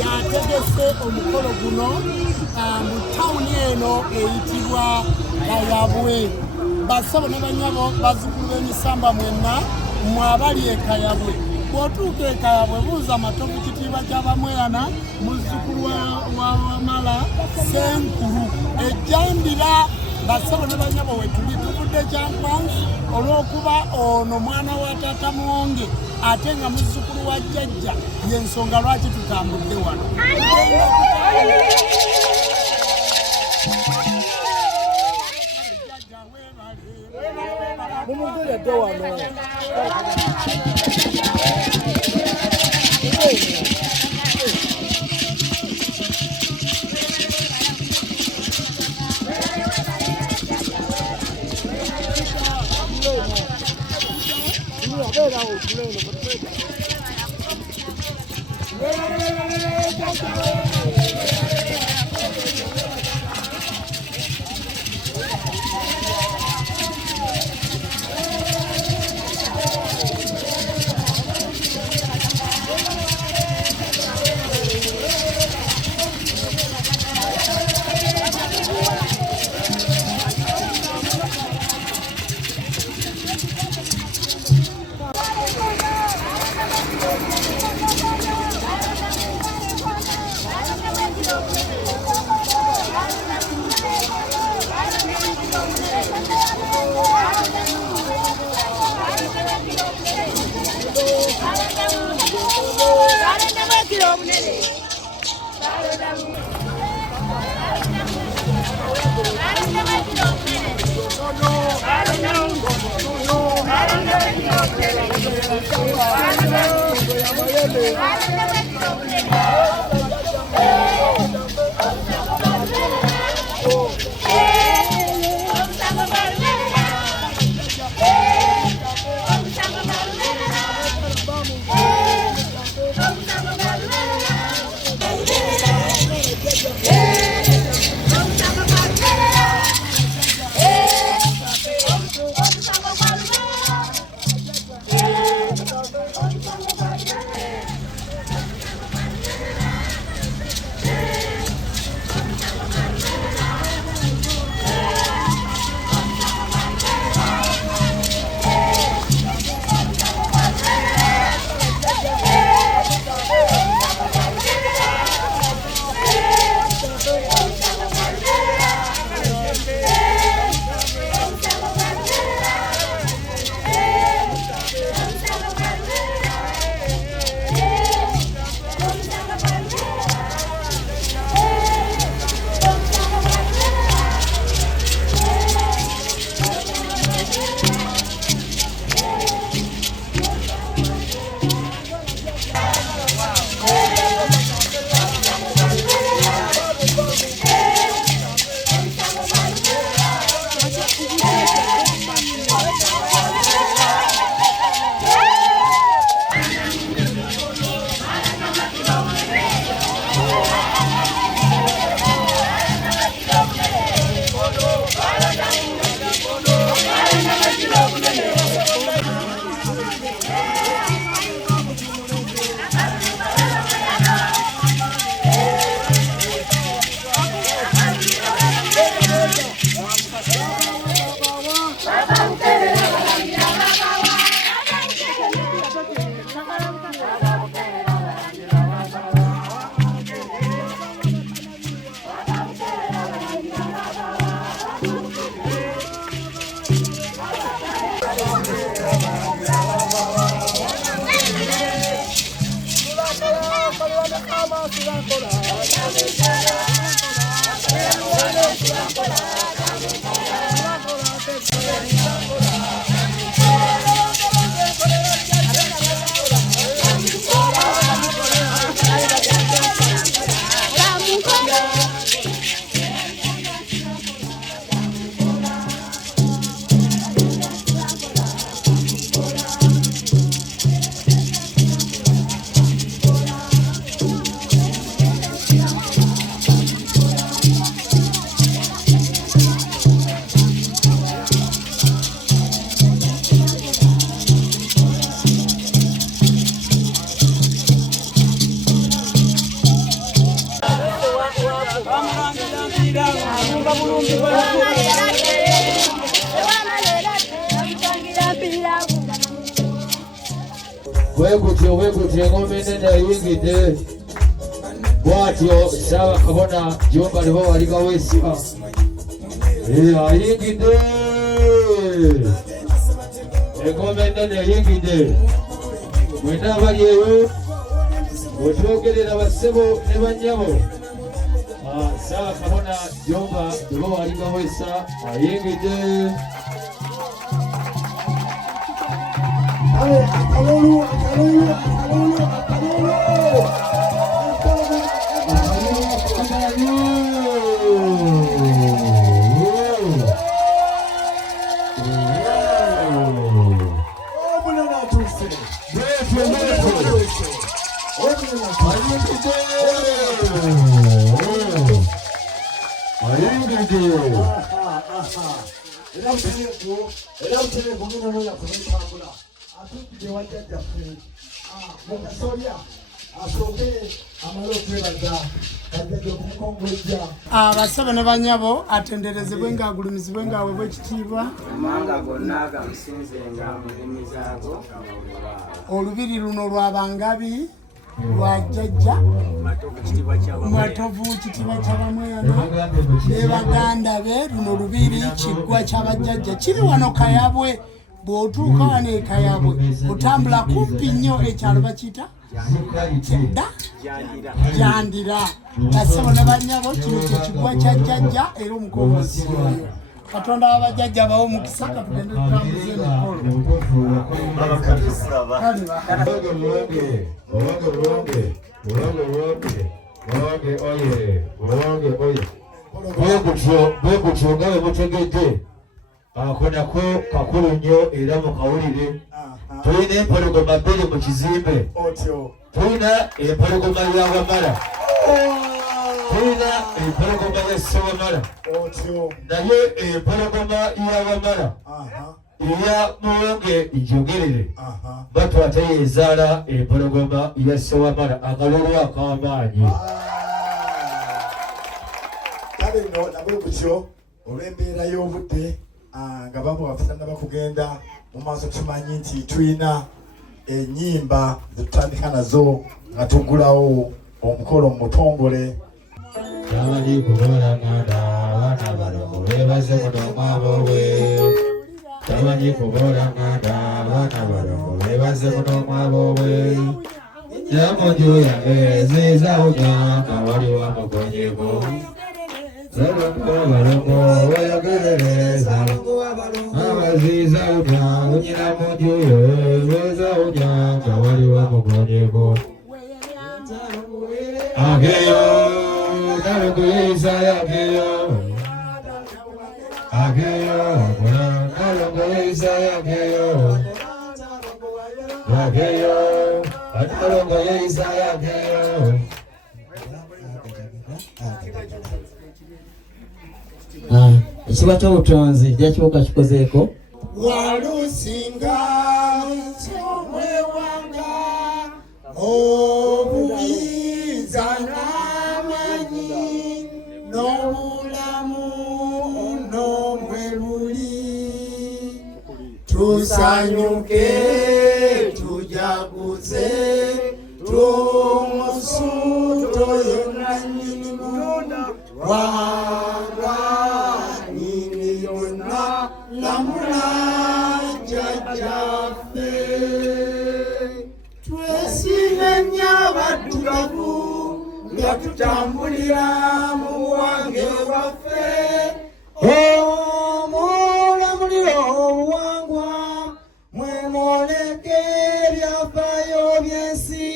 yategese omukolo guno mu tawuni eno eyitibwa Kayabwe. Bassebo ne banyabo bazzukulu b'emisamba mwenna mwabali e Kayabwe. Bw'otuuka e Kayabwe buuza Matovu Kitiibwa ky'Abamweyana muzzukulu wa Wamala Senkulu ejjambira. Bassebo ne banyabo we tuli tuvudde Kyankwanzi olw'okuba ono mwana wa taata Muwonge ate nga muzzukulu wa jjajja y'ensonga lwaki tutambudde wano. Mumugeredde wano. wekutye ngome nenda yingide bwatyo saba kabona jomba libo waliga wesika yingide ngome nenda yingide mwenda baliyeyo otwogerera basebo ne banyabo saba kabona jomba libo waliga wesa yingide abasaba ne banyabo atenderezebwe ng'agulumizibwe ng'aweebwa ekitiibwa olubiri luno lwabangabi lwa jjajja matovu kitiibwa kyabamweyana ne baganda be luno lubiri kiggwa kyabajjajja kiri wano Kayabwe. Bw'otuuka wano e Kayabwe otambula kumpi nnyo ekyalo bakiyita Jandira. Basebo ne banyabo kino kye kiggwa kya jjajja era omukombozi oyo. Katonda w'abajjajja bawe omukisa katugende tutambuze bwekutyo nga bwe mutegedde ako nako kakulu nnyo era mukawulire. Tulina empologoma bbiri mu kizimbe. Tulina empologoma y'Abamala, tulina empologoma y'Essewamala, naye empologoma y'Abamala eya Muwonge njogerere batwate yezaala empologoma ya Ssewamala akalulu ak'amaanyi. Kale nno nabwe kutyo olw'embeera y'obudde nga babo bafisana bakugenda mu maaso tumanyi nti tulina ennyimba zetutandika nazo nga tugulawo omukolo mutongole. Tabali kulola nganda abaana balongo beebaze muno mwabo bwe. Tabali kulola nganda abaana balongo beebaze muno mwabo bwe. Yamunju yange zizawunya nga waliwo amugonyeko. Zalongo balongo bayogerereza abazizawunya unyira munju yo bezawunya nga waliwo amugonyeko. Ageyo nalongoyeza yageyo, ageyo nalongoyeza yageyo, ageyo nalongoyeza yageyo. Ekiba ky'obutonzi jakibuka kikozeeko walusinga somwewanga obuyinza n'amanyi n'obulamu n'omwe buli tusanyuke tujaguze tumusuto yonna nyinimu wanga nyini yonna lamula jjajjaffe twesibe nnyo abaddugavu nga tutambulira mu buwange bwaffe omulamuliro obuwangwa mwemwoleke ebyafaayo by'ensi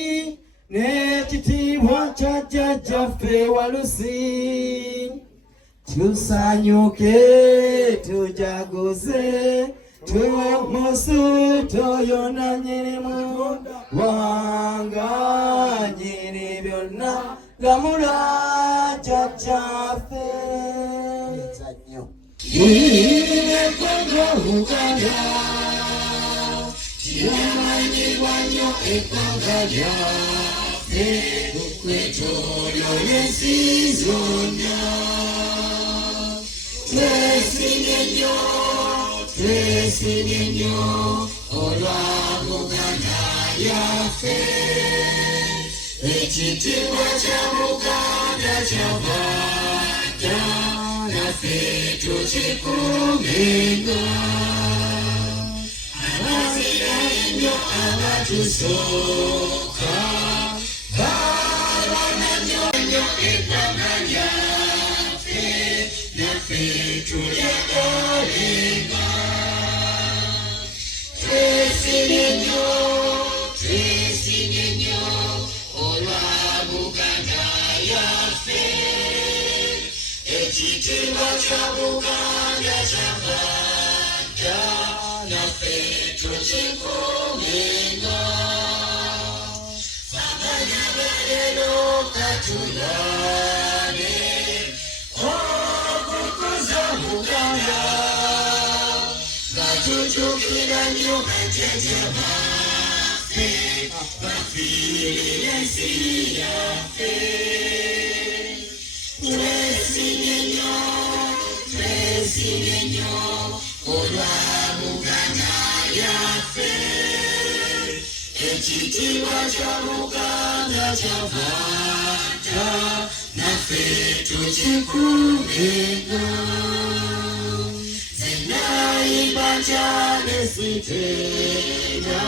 n'ekitiibwa kya jjajjaffe Walusi. Tusanyuke tujaguze tumusuto yonna nyinimu wanga nyini byonna lamula jjajjaffe. Eggwanga Uganda yamanyibwa nnyo eggwanga lyaffe okwetooloola ensi zonna. twesigennyo olwabuganda yaffe ekitiibwa kya Buganda kyavaaja naffe tukikuumenga abazira ennyo abatusooka babananyo nnyo eggwanga lyaffe naffe tulyagalenga twesigennyo olwa Buganda yaffe ekitiibwa kya Buganda kyavaaja naffe tukikuumenga abana balero katulwane okukuza Buganda nga tujjukira nnyo bajjajja baffe bafiirira ensi yaffe twesigennyo olwa Buganda yaffe ekitiibwa kya Buganda kyavaaja naffe tukikuumenga zenayimba nkyale siteera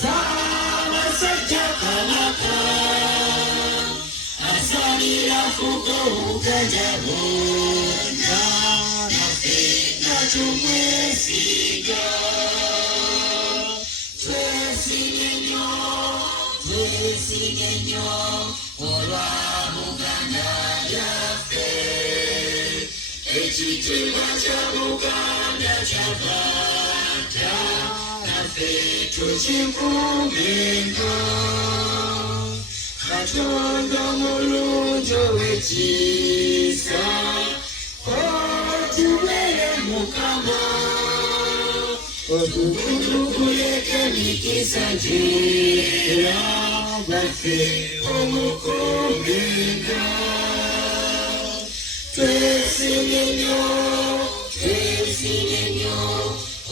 Ssaabasajja Kabaka asalira fuga Buganda bonna naffe nga tumwesiga twesigennyo olwa Buganda yaffe ekitiibwa kya Buganda kyavaaja naffe tukikuumenga Katonda mulungi ow'ekisa otubeere Mukama otukuleke emikisa gyera baffe omukuumenga twesigennyo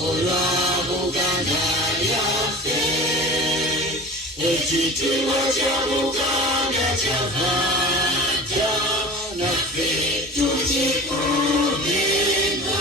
olwa Buganda yaffe ekitiibwa kya Buganda kyavaaja naffe tukikuumenga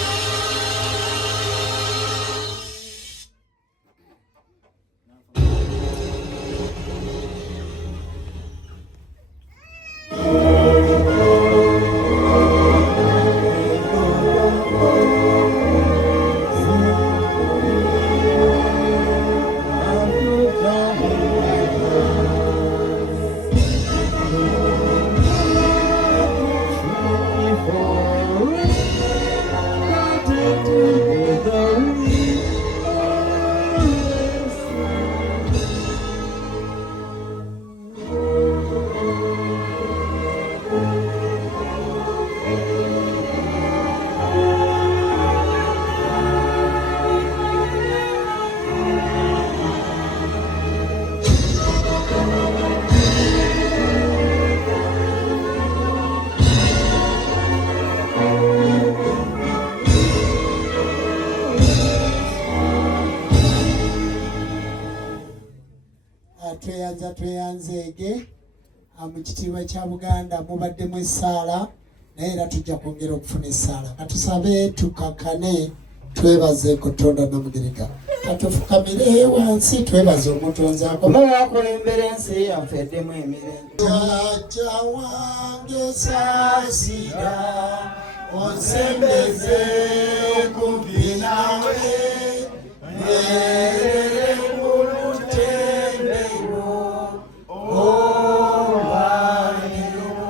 tweyanzeege mu kitiibwa kya Buganda mubaddemu essaala naye era tujja kwongera okufuna essaala katusabe tukakane twebaze Katonda Namugereka katufukamire wansi twebaze omutonzi akulembera ensi yafeddemu emirembe Jjajja wange saasira onsembeze kumpi nawe mwerere mu lutendero olwaliro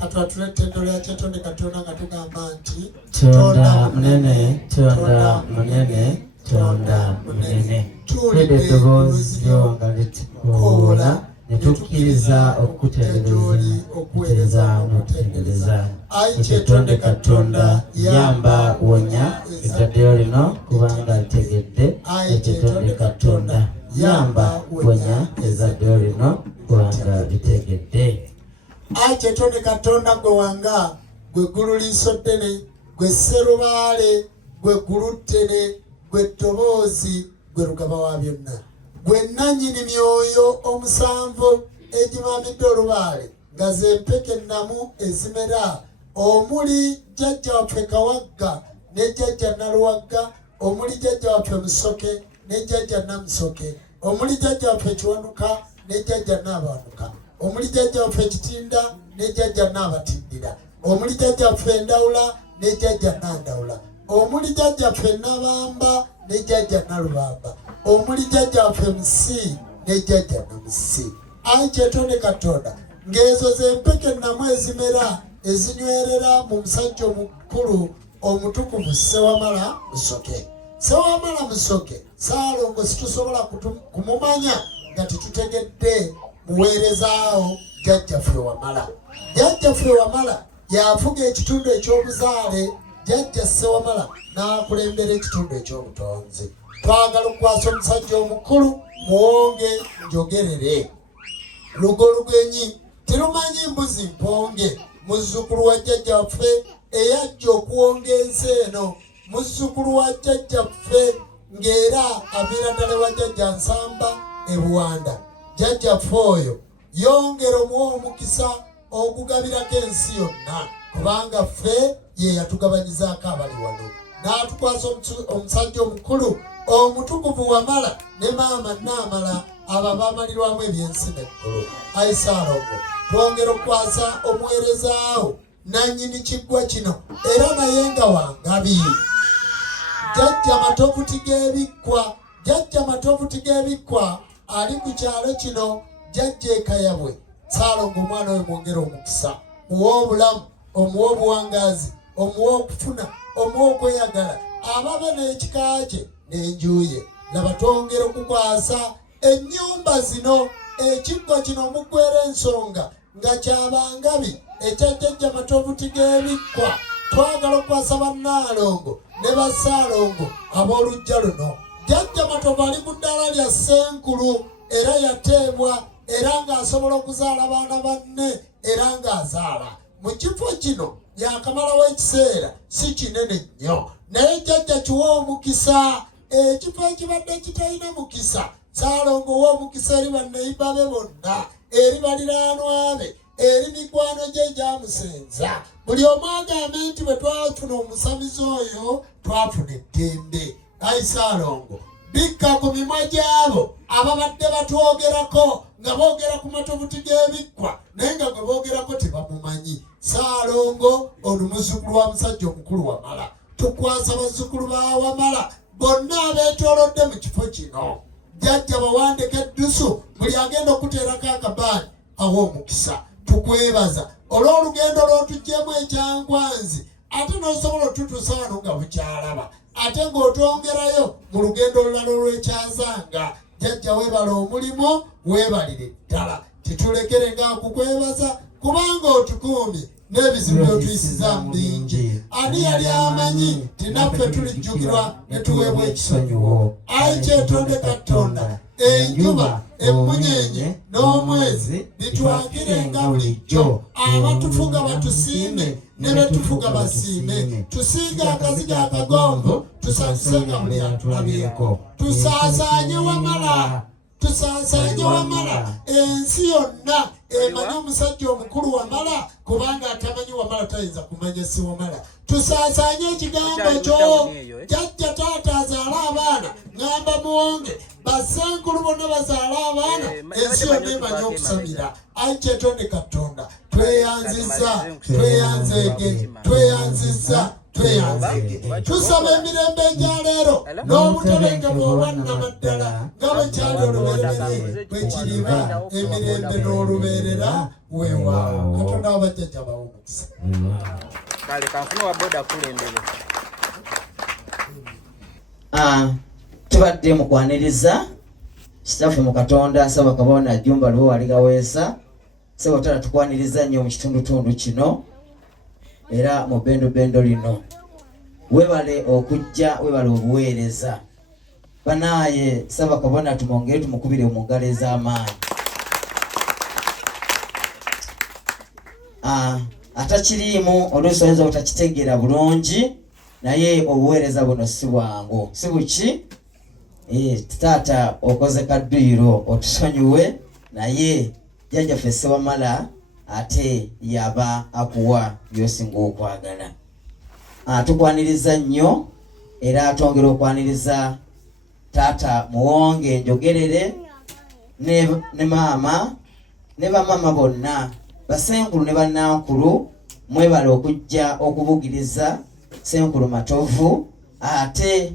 katwatula ettendo lya Katonda Katonda nga tugamba nti Tonda munene Tonda munene Tonda munene tulidde eddoboozi lyo nga litukoola ne tukkiriza okukutendereza n'okutendereza ekyetonde Katonda yamba wonya eddaddeyo lino kubanga litegedde ekyetonde Katonda yamba wonya ezzaddeyo lino kubanga litegedde ekyetonde Katonda gwe wanga gwe ggulu liiso ddene gwe Sserubaale, gwe Guluttene, gwe Ddoboozi, gwe Lugaba wa byonna, gwe nannyini myoyo omusanvu egimamidde olubaale nga ze mpeke nnamu ezimera, omuli jjajja waffe Kawagga ne jjajja Naluwagga, omuli jjajja waffe Musoke ne jjajja Namusoke, omuli jjajja waffe Kiwanuka ne jjajja Naabawanuka, omuli jjajja waffe Kitinda ne jjajja Naabatindira, omuli jjajja waffe Ndawula ne jjajja Nandawula, omuli jjajja waffe Nabamba ne jjajja Nalubamba, omuli jjajja waffe Musi ne jjajja Namusi. Ayi Kyetonde Katonda, ng'ezo ze mpeke nnamu ezimera ezinywerera mu musajja omukulu omutukuvu Ssewamala Musoke. Ssewamala Musoke Ssaalongo situsobola kumumanya nga tetutegedde muweerezaawo jjajjaffe Wamala. Jjajjaffe Wamala yafuga ekitundu ekyobuzaale, jjajja Ssewamala n'akulembera ekitundu ekyobutonzi. Twagala okukwasa omusajja omukulu muwonge njogerere. Lugolugenyi terumanyi mbuzi mponge, muzzukulu wa jjajjaffe eyajja okuwonga ensi eno, muzzukulu wa jjajjaffe ng'era aviira ddala wa jjajja Nsamba e Buwanda. Jjajjaffe oyo yongera omuwa omukisa ogugabirako ensi yonna, kubanga ffe ye yatugabanyizaako abali wano, n'atukwasa omusajja omukulu omutukuvu Wamala ne maama Naamala abo baamalirwamu ebyensi n'eggulu. Ayi Ssaalongo, twongera okukwasa omuweerezaawo nannyini kiggwa kino era naye nga wangabi, jjajja Matovuti g'ebikkwa. Jjajja Matovuti g'ebikkwa ali ku kyalo kino, jjajja Ekayabwe. Ssaalongo omwana oyo mwongera omukisa, muwe obulamu, omuwe obuwangaazi, omuwe okufuna, omuwe okweyagala, ababe n'ekika kye n'enjuye. Laba twongera okukwasa ennyumba zino, ekiggwa kino muggwera ensonga nga kyabangabi ekya jjajja Matovuti g'ebikkwa. Twagala okukwasa bannaalongo ne bassaalongo ab'olujja luno. Jjajja Matovu ali ku ddaala lya Ssenkulu era yateebwa era ng'asobola okuzaala baana banne era ng'azaala. Mu kifo kino yakamalawo ekiseera si kinene nnyo, naye jjajja kiwa omukisa. Ekifo ekibadde kitalina mukisa, Ssaalongo wa omukisa eri bannayibba be bonna, eri baliraanwa be, eri mikwano gye egyamusenza. Buli omu agambe nti bwe twafuna omusamizi oyo twafuna eddembe. Ayi Ssaalongo, bikka ku mimwa gy'abo ababadde batwogerako nga boogera ku Matovuti g'ebikkwa naye nga gwe boogerako tebamumanyi. Ssaalongo ono muzzukulu wa musajja omukulu Wamala. Tukwasa bazzukulu ba Wamala bonna abeetoolodde mu kifo kino. Jjajja Bawandeke Eddusu buli agenda okuteerako akabaani awa omukisa. Tukwebaza olw'olugendo lw'otuggyeemu ekyangwanzi, ate n'osobola otutuusa wano nga bukyalaba, ate ng'otwongerayo mu lugendo olulala olw'ekyazanga. Jjajja weebala omulimu, weebalire ddala. Titulekere nga kukwebaza kubanga otukuumye n'ebizibu by'otuyisizaamu bingi. Ani yali amanyi ti naffe tulijjukirwa ne tuweebwa ekisonyiwo. Ayi Kyetonde Katonda, enjuba, emmunyeenye n'omwezi bitwakirenga bulijjo. Abatufuga batusiime ne betufuga basiime. Tusiiga akaziga akagombo, tusanyusenga buli atulabyeko. Tusaasaanye Wamala, tusaasaanye Wamala. Ensi yonna emanyi omusajja omukulu Wamala, kubanga atamanyi Wamala tayinza kumanya si Wamala. Tusaasaanye ekigambo kyo. Jjajja taata azaala abaana, ŋŋamba muwonge, bassenkulu bonna bazaala abaana, ensi yonna emanyi okusamira. Ayi Kyetonde Katonda, tweyanzizza, tweyanzeege, tweyanzizza, tweyanzeege. Tusaba emirembe egya leero n'obutebenkevu obwannamaddala nga bwe kyali olubereberye bwe kiriba emirembe n'olubeerera weewaawo. Katonda wa bajjajja bawe omukisa. Kale kanfuna wa boda kulembere. Tubadde mukwaniriza kitaffe mu Katonda Ssaba Kabona Jjumba Luwo Waligaweesa. Ssaba Tata tukwaniriza nnyo mu kitundutundu kino era mu bendo lino. Weebale okujja, weebale obuweereza. Banaaye Ssaba Kabona tumwongere tumukubire mu ngalo ez'amaanyi. atakirimu oluusi oyinza obutakitegeera bulungi naye obuweereza buno si bwangu si buki taata okoze kadduyiro otusonyiwe naye jjajjaffe Ssewamala ate yaba akuwa byosinga okwagala. Tukwaniriza nnyo era twongera okwaniriza taata Muwonge Njogerere ne maama ne bamama bonna basenkulu ne bannankulu mwebale okujja okubugiriza Senkulu Matovu ate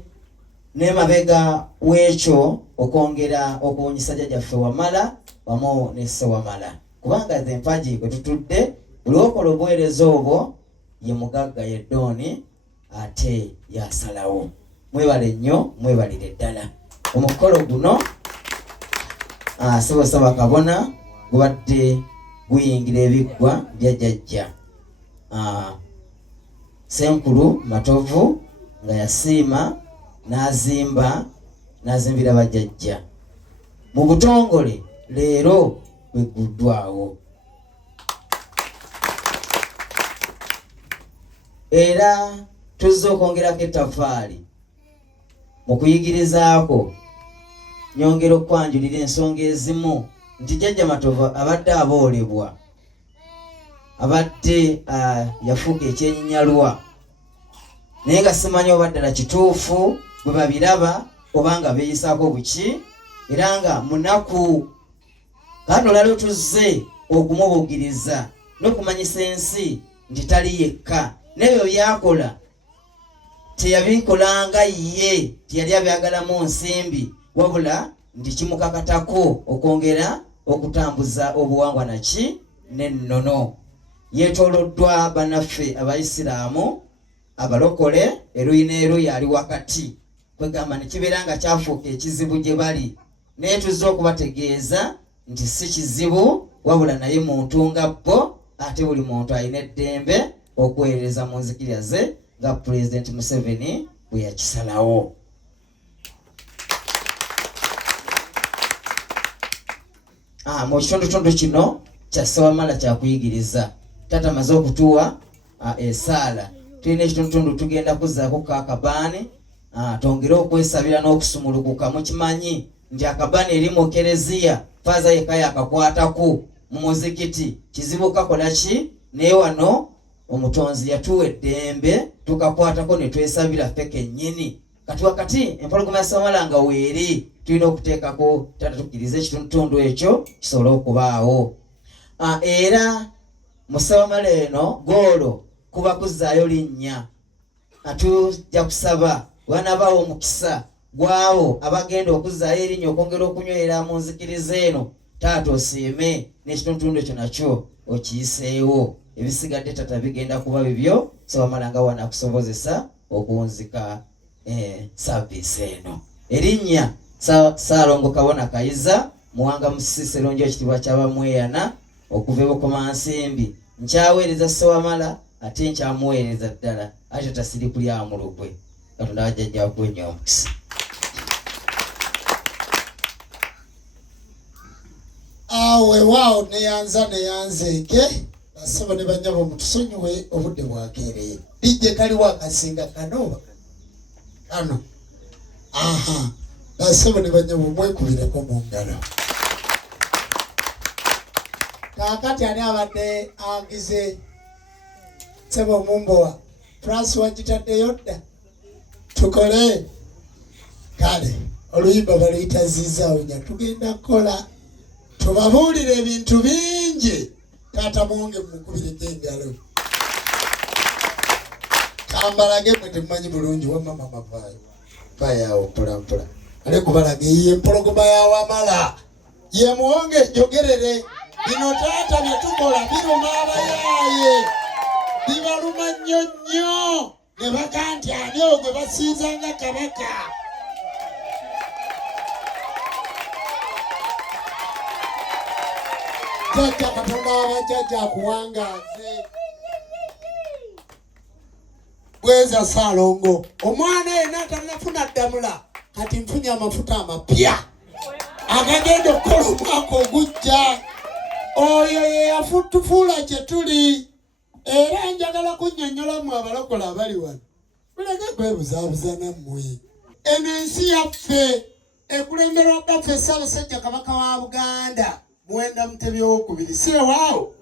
ne mabega w'ekyo okwongera okuwunyisa jjajjaffe Wamala wamu ne Ssewamala kubanga empagi kwe tutudde buli okola obuweereza obwo ye mugagga ye Dooni ate yasalawo. Mwebale nnyo mwebalire ddala omukolo guno Ssebo Kabona gubadde guyingira ebiggwa bya jjajja Senkulu Matovu nga yasiima n'azimbira bajjajja mu butongole leero bweguddwawo era tuzze okwongerako ettaffaali mu kuyigirizaako nyongera okwanjulira ensonga ezimu nti jjajja Matovu abadde aboolebwa abadde yafuuka ekyenyinyalwa naye nga simanyi oba ddala kituufu bwe babiraba obanga beeyisaako buki era nga munaku kandi olala tuzze okumubugiriza n'okumanyisa ensi nti tali yekka n'ebyo byakola teyabikolanga ye tiyali abyagalamu nsimbi wabula nti kimukakatako okwongera okutambuza obuwangwa naki n'ennono. Yeetooloddwa bannaffe Abayisiraamu abalokole eruyi n'eruyi ali wakati kwegamba ne kibeera nga kyafuuka ekizibu gye bali naye tuzze okubategeeza nti si kizibu wabula naye muntu nga bo ate buli muntu alina eddembe okuweereza mu nzikirya ze nga Pulezidenti Museveni bwe yakisalawo. Mu kitundutundu kino kya Ssewamala kyakuyigiriza taata amaze okutuwa esaala tulina ekitundutundu tugenda kuzzaako kaakabaani twongere okwesabira n'okusumulukuka. Mukimanyi nti akabaani eri mu kereziya faaza yekka yakakwatako mu muzikiti kizibu kakola ki naye wano omutonzi yatuwa eddembe tukakwatako ne twesabira ffe kennyini kati wakati empologoma ya Ssewamala nga weeri tulina okuteekako taata tukkiriza ekitundutundu ekyo kisobole okubaawo. Era mu Ssewamala eno goolo kuba kuzzaayo linnya tujja kusaba wanabaawo omukisa gwabo abagenda okuzzaayo erinnya okwongera okunywera mu nzikiriza eno taata osiime n'ekitundutundu ekyo nakyo okiyiseewo ebisigadde taata bigenda kuba bibyo Ssewamala nga wanakusobozesa okunzika saaviisi eno. Erinnya Ssaalongo Kabona Kayiza Muwanga Musiiseronjo ekitiibwa ky'Abamweyana okuva e Bukomansimbi nkyaweereza Ssewamala ate nkyamuweereza ddala ate taata siri kulya mulugwe Katonda wajjajja kwennya omukisa. Weewaawo neyanzeeke basaba ne banyabo mutusonyiwe obudde bwakeereye dijje kaliwo akasinga kano basaba ne banyabo mwekubireko mu ngalo. Kaakati ani abadde agize Ssebo Mumbowa Francis wagitaddeyo dda tukole kale oluyimba baluyita Zizaawunya tugenda kukola tubabuulire ebintu bingi taata Muwonge mukubireko engalo kambalage mwe temumanyi bulungi wamama mavaayo vaayawo mpolampola ale kubalage ye empologoma ya Wamala ye Muwonge Njogerere bino taata bye tukola biruma abayaaye bibaluma nnyo nnyo ne baka nti ani ogwe basinza nga kabaka. Jjajja Katonda w'abajjajja akuwangaaze. Bweza Ssaalongo omwana yenna tannafuna ddamula kati nfunye amafuta amapya agagenda okukola omwaka ogujja. Oyo ye yafutufuula kye tuli Era njagala kunnyonnyola mu abalokola abali wano. Muleke kwebuzaabuza nammwe. Eno ensi yaffe ekulemberwa baffe Ssaabasajja Kabaka wa Buganda Muwenda Mutebi II. Si waawo?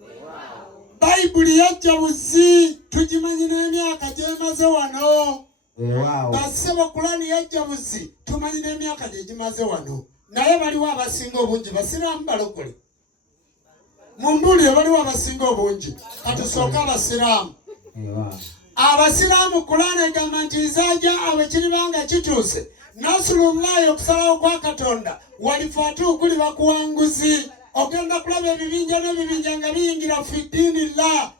Bayibuli yajja buzi tugimanyi n'emyaka gyemaze wano. Bassebo Kurani yajja buzi tumanyi n'emyaka gye gimaze wano. Naye baliwo abasinga obungi basiraamu balokole. Mumbuulire baliwo abasinga obungi. Katusooke abasiraamu. Abasiraamu Kurani egamba nti izaaja abekiribanga kituuse Nasrullahi okusalawo kwa Katonda walifaatu kuli bakuwanguzi. Ogenda kulaba ebibinja n'ebibinja nga biyingira fi ddiinillah.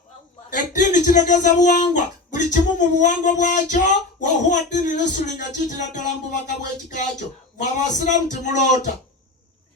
Eddiini kitegeeza buwangwa, buli kimu mu buwangwa bwakyo wahuwa ddiini lusuli nga kiyitira ddala mu bubaka bw'ekikakyo. Mwe abasiraamu temuloota.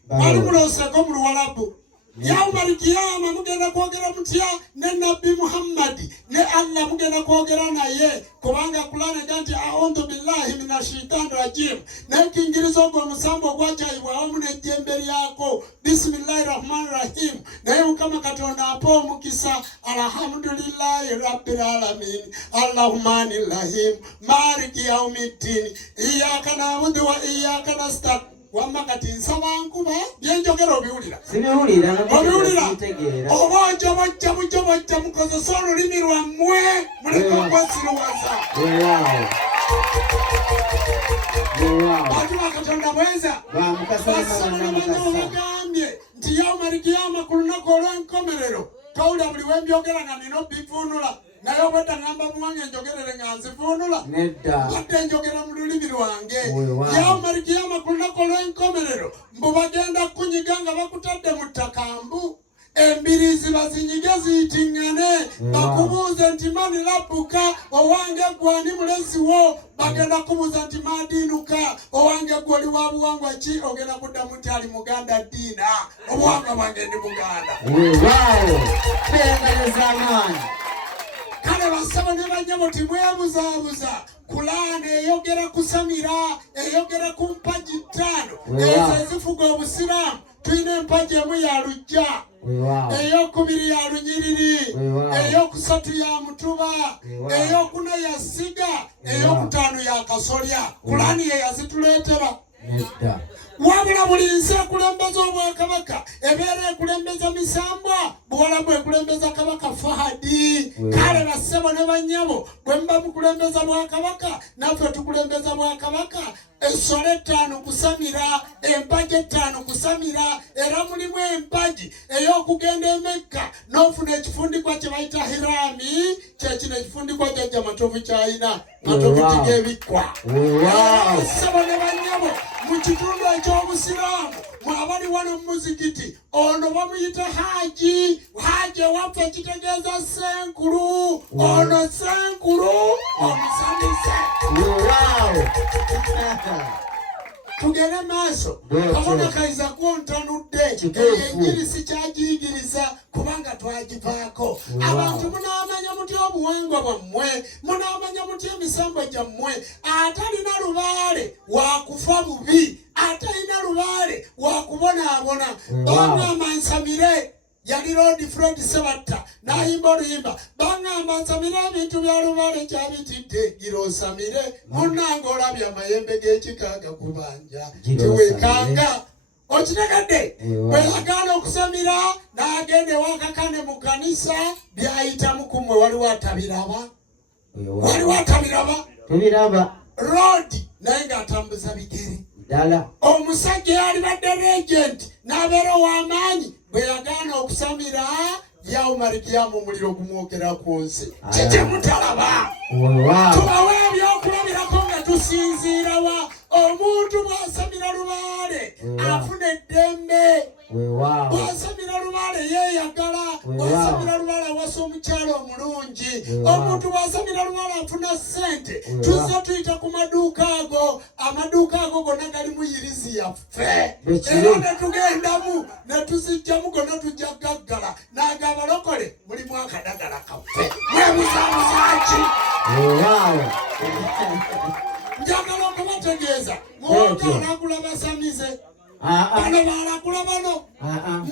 Mwali mulooseko mu Luwalabu. Yawmal kiyama mugenda kwogera mutya ne Nabbi Muhammad ne Allah mugenda kwogera naye kubanga Kurani ganti a'udhu billahi minashaitanir rajim n'ekingirizo ogwo omusambo ogwakyayibwa awamu n'ejjembe lyako bismillahirrahmanirrahim naye Mukama Katonda apa omukisa alhamdulillahi rabbil alamin arrahmanir rahim maliki yawmiddin iyyaka na'budu wa iyyaka nasta'in. Wamma kati nsaba nkuba byenjogera obiwulira. Sibiwulira obiwulira. Obojja bojja mukozesa olulimi lwammwe muleke okwesiruwaza. Bantu ba Katonda bweza bagambye nti yawmal kiyama ku lunaku olw'enkomerero towulira buli wembyogera nga nina obivuunula. Naye obwedda ngamba muwange njogerere nga nzivuunula. Badde njogera mu lulimi lwange. Yawmal kiyama ku lunaku olw'enkomerero mbu bagenda kunyiga nga bakutadde mu ttaka mbu embiriizi bazinyige ziyitiŋŋane bakubuuze nti mani rabbuka owange gwani mulezi wo bagenda kubuuza nti madiinuka owange gwe oli wa buwangwa ki ogenda kuddamu nti ali Muganda ddiina obuwangwa bwange ndi Muganda. Kale basaba ne banyabo timwebuzaabuza. Kurani eyogera kusamira eyogera ku mpagi ttaano ezo ezifuga obusiraamu. Tuyina empagi emu ya lujja, ey'okubiri ya lunyiriri, ey'okusatu ya mutuba, ey'okuna ya siga, ey'okutaano ya kasolya. Kurani ye yazituleetera. Wabula buli nsi ekulembeza obwakabaka ebeera ekulembeza misambwa Buwalabu ekulembeza Kabaka Fahadi. Kale bassebo ne bannyabo bwe muba mukulembeza bwakabaka naffe tukulembeza bwakabaka. Essole 5 kusamira, empagi 5 kusamira, era mulimu empagi ey'okugenda e Mekka n'ofuna ekifundikwa kye bayita Hirami, kyekino ekifundikwa jjajja Matovu kyayina, Matovu kigeebikkwa. Bassebo ne bannyabo mu kitundu eky'obusiraamu mwabali wano muzikiti ono bamuyita Haji. Haji ewaffe kitegeeza senkulu. Ono senkulu omusamize. Tugende maaso. Kabona Kayiza kwontanudde enjiri sikyagiyigiriza kubanga twagivaako. Abantu munaamanya mutya obuwangwa bwammwe, munaamanya mutya emisambo gyammwe. Atalina lubaale wakufa bubi, atalina lubaale wakubonaabona. Bangamba nsamire yali Lord Fred Sebatta n'ayimba oluyimba bangamba nsamire ebintu bya lubaale kyabitidde gira osamire munnange olabye amayembe g'ekikaaga kubanja tiwekanga okitegadde bwe yagaana okusamira n'agenda ewakakane mu kanisa byayitamu kumwe waliwo atabiraba tubiraba road naye ng'atambuza bigere ddala. Omusajja yali badde regent n'abeera ow'amaanyi bwe yagaana okusamira yawmal kiyama omuliro gumwokera ku nsi. Kiki mutalaba? Tubawe ebyokulabirako nga tusinziirawa. Omuntu bw'asamira lubaale afuna eddembe. Bw'asamira lubaale yeeyagala. Bw'asamira lubaale awasa omukyala omulungi. Omuntu bw'asamira lubaale afuna ssente. Tuzza tuyita ku maduuka ago. Amaduuka ago gonna galimu yirizi yaffe. Era ne tugendamu ne tuzijjamu gonna tujja gaggala. Naga abalokole mulimu akadagala kaffe. Mwebuzabuzaaki. Njagala okubategeeza muwoga anagula basamize. bano balagula bano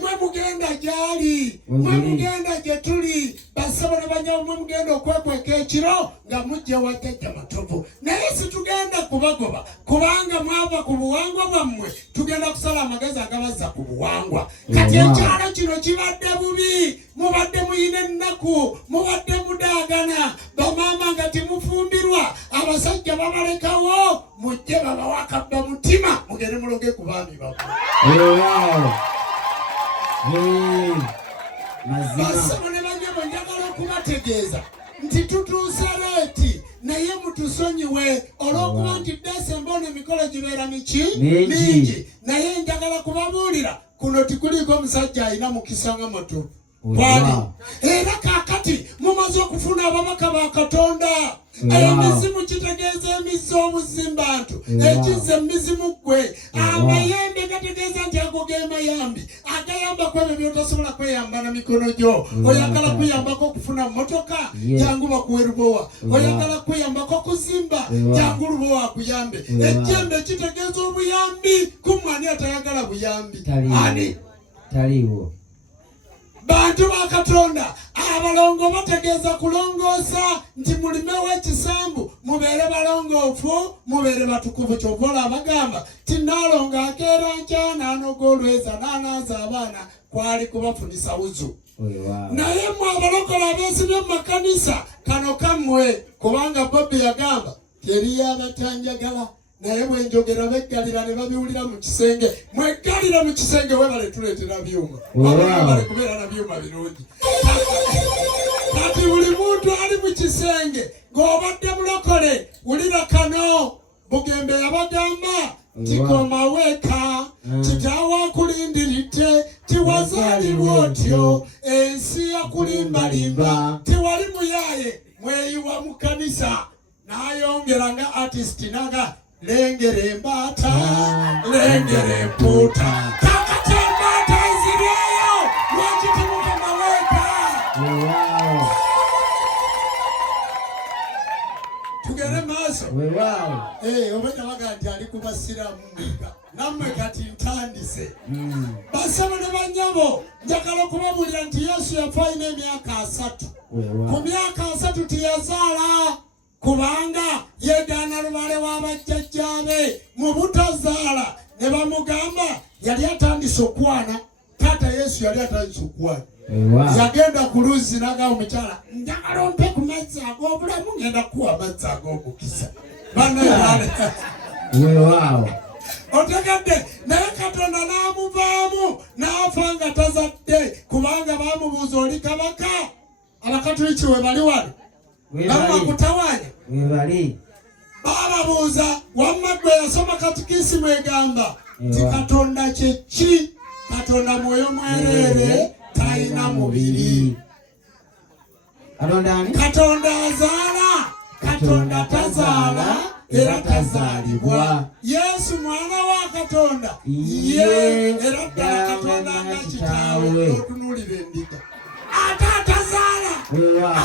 mwe mugenda gyali mwe mugenda gye tuli basabo ne banyawo mwe mugenda okwekweka ekiro nga mujja wajjajja matovu naye situgenda kubagoba kubanga mwava ku buwangwa bwammwe tugenda kusala amagezi agabazza ku buwangwa kati ekyalo kino kibadde bubi mubadde muyina ennaku mubadde mudaagana bamaama nga timufumbirwa abasajja babalekawo mujje babawakabba mutima mugende muloge ku baami bammwe basabo ne banyabo njagala okubategeeza nti tutuuse leeti naye mutusonyiwe olw'okuba nti Desemba ono emikolo gibeera mingi naye njagala kubabuulira kuno tikuliiko omusajja alina mukisa nga muto kwali era kaakati mumaze okufuna ababaka ba Katonda emizimu kitegeeza emizi obuzimbantu ekize emizimu ggwe amayembe gategeeza nti ago ge mayambi agayamba ku ebyo byotasobola kweyamba na mikono gyo oyagala kweyambako okufuna motoka jangu bakuwe lubowa oyagala kweyambako okuzimba jangu lubowa akuyambe ejjembe kitegeeza obuyambi kumwani atayagala buyambi ani taliwo bantu ba Katonda abalongo bategeeza kulongoosa nti mulimewo ekisambu mubeere balongoofu mubeere batukuvu kyova abagamba ti naalonga akeera nkya n'anoga olweza n'anaaza abaana kwali kubafunisa wuzu naye mmwe abalokola abeesibye mu makanisa kano kammwe kubanga Bobbi yagamba teriyo abatanjagala naye bwenjogera beggalira ne babiwulira mu kisenge mweggalira mu kisenge webale tuleetera byuma bale kubeera na byuma birungi kati buli muntu ali mu kisenge ng'obadde mulokole wulira kano Bugembe yabagamba tikomaweka kitaawo akulindiridde tiwazaalibwa otyo ensi yakulimbalimba tiwali muyaye mweyiwa mu kanisa n'ayongera nga artist naga lengere embata lengere empuuta kakati embata eziryayo lwaki timukomaweka tugere maaso obwedda baga nti ali kubasiramu mbiga nammwe kati ntandise basabo ne banyabo njagala okubabuulira nti Yesu yafa alina emyaka 3 ku myaka 3 tiyazaala kubanga yegaana lubale w'abajjajjaabe mu butazaala ne bamugamba yali atandise okwana taata Yesu yali atandise okwana yagenda ku luzzi n'agamba omukyala njagala ompe ku mazzi ag'obulamu ngenda kuwa amazzi ag'omukisa bannaye otegadde naye Katonda n'amuvaamu n'afa nga tazadde kubanga baamubuuza oli kabaka abakatuliki we bali wano bakutawanya bababuuza wamma gwe yasoma katikisimu egamba ti Katonda kyeki Katonda mwoyo mwereere talina mubiri Katonda azaala Katonda tazaala era tazaalibwa Yesu mwana wa Katonda ye era ddala Katonda nga kitaawe otunuulira endiga ate atazaalibwa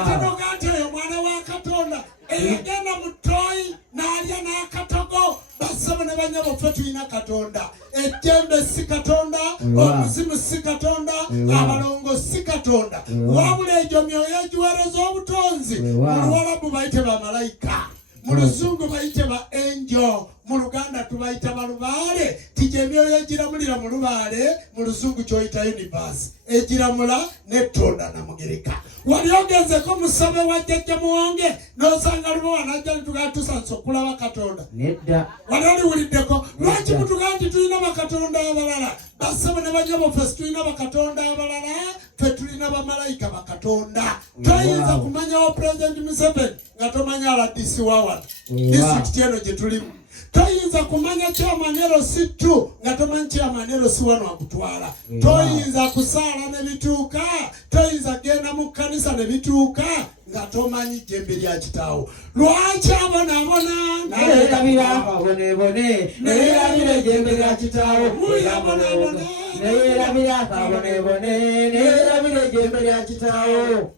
atanoga nti oyo mwana wa Katonda eyagenda mu ttooyi n'alya n'akatogo basabo ne banyabo ffe tulina Katonda ejjembe si Katonda omuzimu si Katonda abalongo si Katonda wabula egyo myoyo egiweereza obutonzi mu Luwarabu bayite bamalayika mu Luzungu bayite ba angel mu Luganda tubayita balubaale tije emyoyo egiramulira mu lubaale mu Luzungu kyoyita universe egiramula n'ettonda na Mugereka wali ogezeko musabe wa jjajja muwonge n'osanga lubowa najja nitugaa tusansa okulaba Katonda nedda wali oliwuliddeko lwaki mutugaa nti tulina bakatonda abalala basabo ne banyabo ffe situlina bakatonda abalala ffe tulina bamalayika bakatonda toyinza kumanyawo President Museveni nga tomanya aladisi wawano disitulikiti eno gye tulimu toyinza kumanya kyamanero si tu nga tomanyi kyamanero si wano akutwala toyinza kusaala ne bituuka toyinza genda mu kkanisa ne bituuka nga tomanyi jjembe lya kitaawo lwaki abonaabona nayerabira akabonebone neyerabira ejjembe lya kitaawo muyabonaabona neyerabira akabonebone neyerabira ejjembe lya kitaawo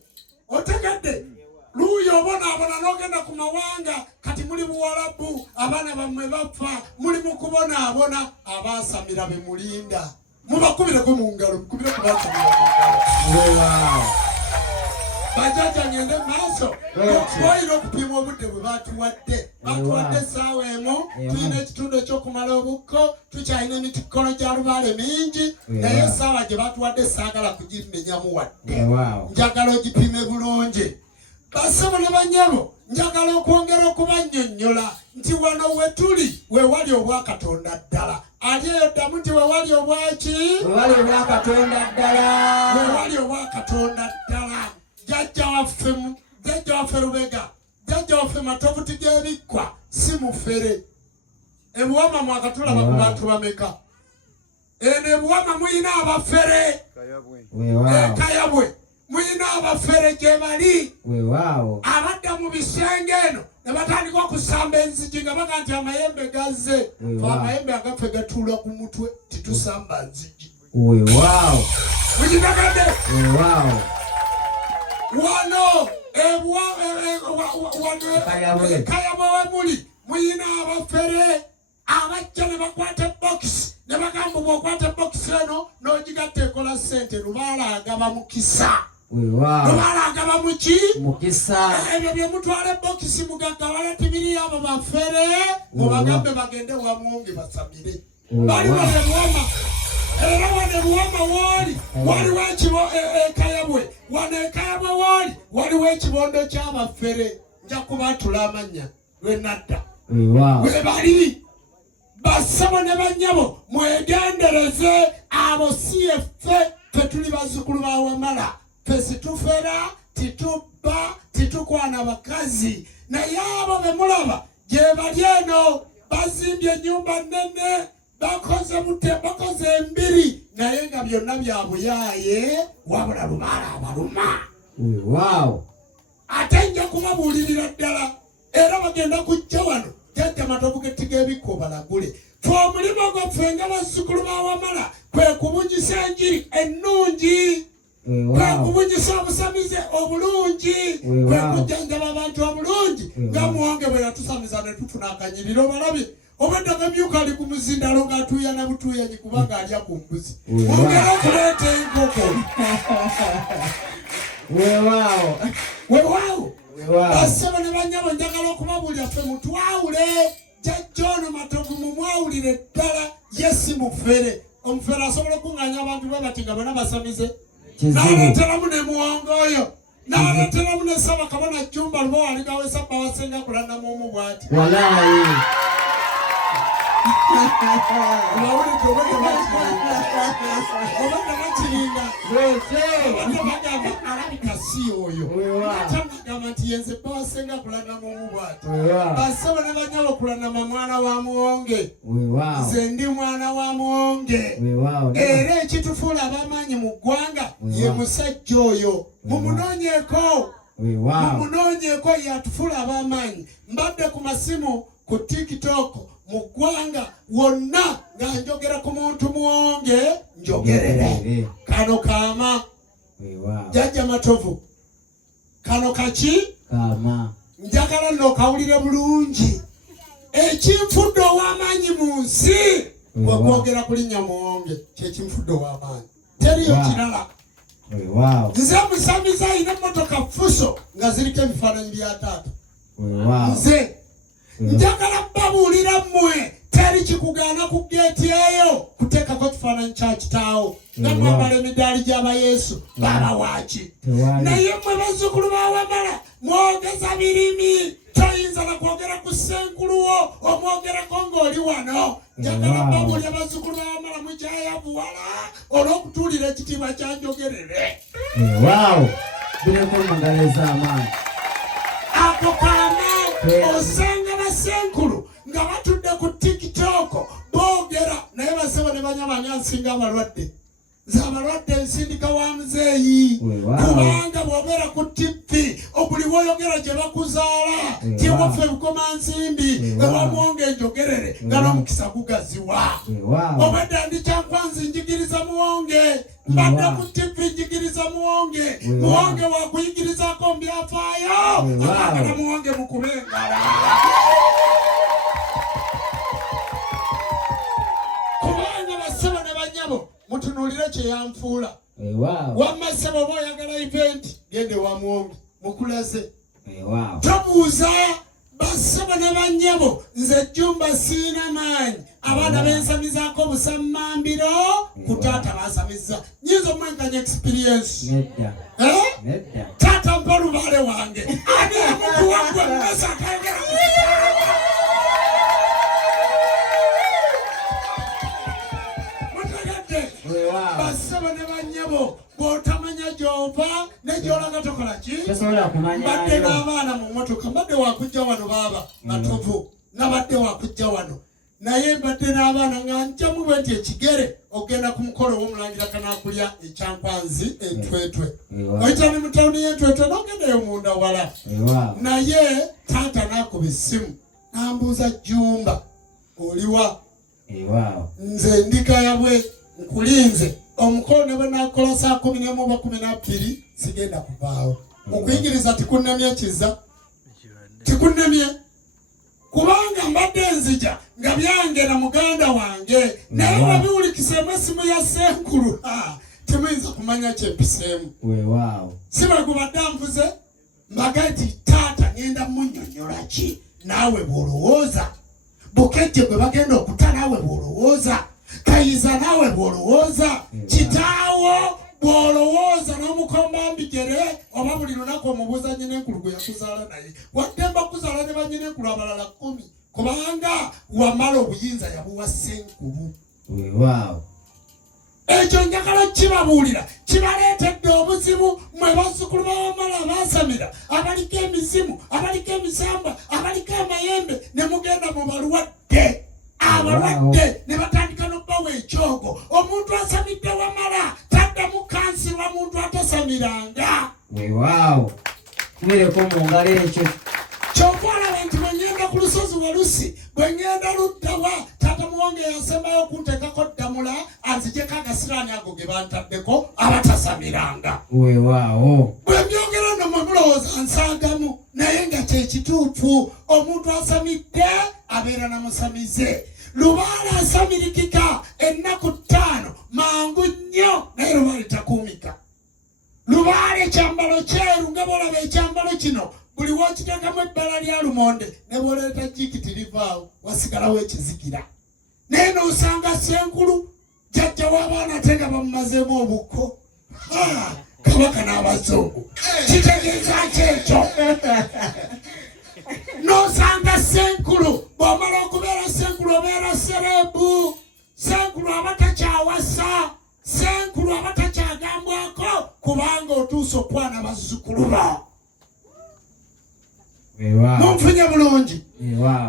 otegedde luuyo obonaabona n'ogenda ku mawanga kati muli Buwarabu abaana bammwe bafa muli mukubonaabona abaasamira be mulinda mubakubireko mu ngalo mukubire ku baasamira mu ngalo bajjajja ngende maaso boyina okupiima obudde bwe batuwadde essaawa emu tulina ekitundu ekyokumala obukko tukyalina emikolo gya lubaale mingi naye essaawa gye batuwadde saagala kugimenyamu wadde njagala ogipime bulungi basebo ne banyabo njagala okwongera okubannyonnyola nti wano we tuli we wali obwakatonda ddala ali eyo ddamu nti we wali obwaki wali obwakatonda ddala we wali obwakatonda ddala jjajja waffe Lubega jjajja waffe Matovuti g'ebikkwa si mufere ebuwama mwakatulaba ku bantu bameka eno ebuwama muyina abafere Kayabwe muyina abafere gye bali abadda mu bisenge eno ne batandika okusamba enzigi nga baga nti amayembe gazze amayembe agaffe gatuula ku mutwe titusamba nzigi mukitegedde wano Kayabwe we muli muyina abafere abajja ne bakwata ebokisi ne bagamba bw'okwata ebokisi eno n'ogigatta ekola ssente Lubaale agaba mukisa Lubaale agaba muki mukisa ebyo bye mutwala ebokisi mugagawala tibiri abo bafere mubagambe bagende Wamwonge basamire bali wano Buwama era wano Buwama wooli waliwo Kayabwe wano Kayabwe wooli waliwo ekibondo ky'abafere nja kubaatula amannya lwe nadda we bali basabo ne banyabo mwegendereze abo si ffe tuli bazzukulu ba Wamala ffe situfera titubba titukwana bakazi naye abo be mulaba gye bali eno bazimbye ennyumba nnene bakoze embiri naye nga byonna bya buyaaye wabula Lubaale abaluma ate nja kubabuulirira ddala era bagenda kujja wano jjajja Matovuti g'ebikko balagule fe omulimu gwaffe nga bazzukulu ba Wamala kwe kubunyisa enjiri ennungi kwe kubunyisa obusamize obulungi kwe kujjanjaba abantu obulungi nga Muwonge bwe yatusamiza ne tufuna akanyiriro balabye obadde gamyuka ali ku muzindalo ng'atuuya na butuuyanyi kubanga alya ku mbuzi ongera okuleeta enkoko weewaawo basebo ne banyabo njagala okubabuulira ffe mutwawule jjajja ono Matovu mumwawulire ddala ye si mufere omufere asobola okuŋŋaanya abantu be bati nga bonna basamize n'aleeteramu ne Muwonge oyo n'aleeteramu ne Ssaabakabona Jjumba Lubowa aligawesa bawasenga kulandamu omu bw'ati obadde bakiringa bagamba alabika si oyo atagamba nti yenze bawasenga kulandamu omu bw'ati basebo ne banyabo okulandama mwana wa Muwonge nze ndi mwana wa Muwonge era ekitufuula ab'amaanyi mu ggwanga ye musajja oyo mumunoonyeeko yatufuula ab'amaanyi mbadde ku masimu ku TikTok mu ggwanga wonna nga njogera ku muntu Muwonge njogerere kano kaama jjajja Matovu kano kaki njagala n'okawulire bulungi ekinfudde ow'amaanyi mu nsi bwekwogera ku linnya Muwonge kyekinfudde ow'amaanyi teriyo kirala nze musamiza ayina emmotoka fuso nga ziriko ebifaananyi bya taata nze njagala babuulira mmwe teri kikugaana ku geeti eyo kuteekako kifaananyi kya kitaawo nga mwambala emidaali gy'abayesu babawaaki naye mmwe bazzukulu ba Wamala mwogeza birimi toyinza na kwogera ku ssenkuluwo omwogerako ng'oli wano njagala babuulira bazzukulu ba Wamala mukyayavuwala olw'okutuulira ekitiibwa kya njogerere bireko mungalo ez'amaanyi ako kaama osanga basenkulu nga batudde ku TikTok boogera naye basebo ne banyama ansinga abalwadde nze abalwadde nsindika wa muzeeyi kubanga bw'obeera ku TV buli woyogera gye bakuzaala tiwaffe bukomansimbi ewa Muwonge njogerere nga n'omukisa gugaziwa obadde ndikyankwanzi njigiriza Muwonge mbadde ku TV njigiriza Muwonge wakuyigirizaako mu byafaayo abagala Muwonge mukube engala mutunulire kye yanfuula. Wamma ssebo oba oyagala event gende wamwonge mukulaze. Tobuuza bassebo ne bannyabo nze Jjumba siina maanyi abaana bensamizaako obusammambiro ku taata bansamiza. Nyinza omwenkanya experience. Taata mpa olubaale wange ani amukuwaggwe mmesa atayogera mutegedde bassebo ne bannyabo bw'otamanya gy'ova ne gy'olaga tokola ki mbadde n'abaana mu mmotoka mbadde wakujja wano baaba matovu nabadde wakujja wano naye mbadde n'abaana nga njamu bwe nti ekigere ogenda ku mukolo w'omulangira kanaakulya ekyampanzi entwetwe oyita ne mu tawuni y'entwetwe n'ogendayo munda wala naye taata n'akuba essimu n'ambuuza Jjumba oliwa nze ndikayabwe nkulinze omukolo ne bwe nakola saa 11:12 sigenda kuvaawo okuyigiriza tikunnemye kiza tikunnemye kubanga mbadde nzija nga byange na muganda wange naye wabiwulikiseemu essimu ya Senkulu temuyinza kumanya kyempiseemu sibagubadde anvuze mbaga nti taata ngenda munnyonnyola ki naawe bw'olowooza Bukejje bwe bagenda okuta naawe bw'olowooza Kayiza naawe bw'olowooza kitaawo bw'olowooza n'omukomba mbigere oba buli lunaku omubuuza nnyina gwe yakuzaala naye wadde mbakuzaala ne bannyina abalala 10 kubanga wamala obuyinza yabuwa Senkulu. Ekyo njagala kibabuulira kibaleetedde obuzibu mwe bazzukulu ba Wamala abaasamira abaliko emizimu abaliko emisamba abaliko amayembe ne mugenda mu balwadde abalwadde ne batandika n'obbawa ekyogo. Omuntu asamidde Wamala taddamu kansirwa muntu atasamiranga. Kumireko mu ngalo ekyo kyova olaba nti bwe ngenda ku lusozi Walusi bwe ngenda luddawa taata muwange yasembayo okunteekako ddamula anzijeko agasiraani ago ge bantaddeko abatasamiranga. Bwe mbyogera nno mwe mulowooza nsaagamu naye nga kyekituufu omuntu asamidde abeera na musamize. Lubaale asamirikika ennaku 5 mangu nnyo naye lubaale takuumika. Lubaale ekyambalo kyeru nga bw'olaba ekyambalo kino buli w'okiteekamu ebbala lya lumonde ne bw'oleeta jikiti livaawo wasigalawo ekizigira. Naye n'osanga Senkulu jjajja w'abaana ate nga bamumazeemu obukko. Kabaka n'Abazungu kitegeeza kyekyo. N'osanga Senkulu bw'omala okubeera Senkulu obeera serebu. Senkulu aba takyawasa. Senkulu aba takyagambwako kubanga otuuse okwana bazzukulu bo. Munfunye bulungi.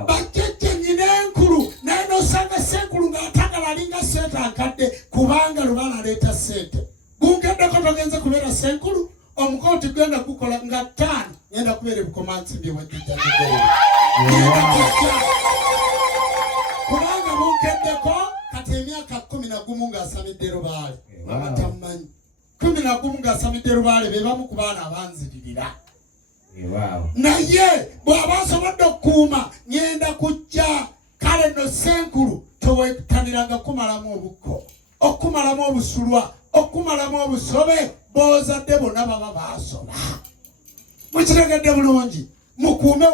Bajjajja nnyina enkulu naye n'osanga Senkulu ng'atagala alinga ssente akadde kubanga Lubaale aleeta ssente. Bunkeddeko togenze kubeera Senkulu omukolo tigenda gukola nga 5 ngenda kubeera ebukomansimbi wajjajja kubanga bunkeddeko kati emyaka 11 ng'asamidde Lubaale abatamumanyi 11 ng'asamidde Lubaale be bamu ku baana abanziririra. Naye bw'aba asobodde okukuuma ngenda kujja kale nno Senkulu towetaniranga kumalamu obukko okumalamu obusulwa okumalamu obusobe b'ozadde bonna baba baasoba. Mukitegedde bulungi mukuume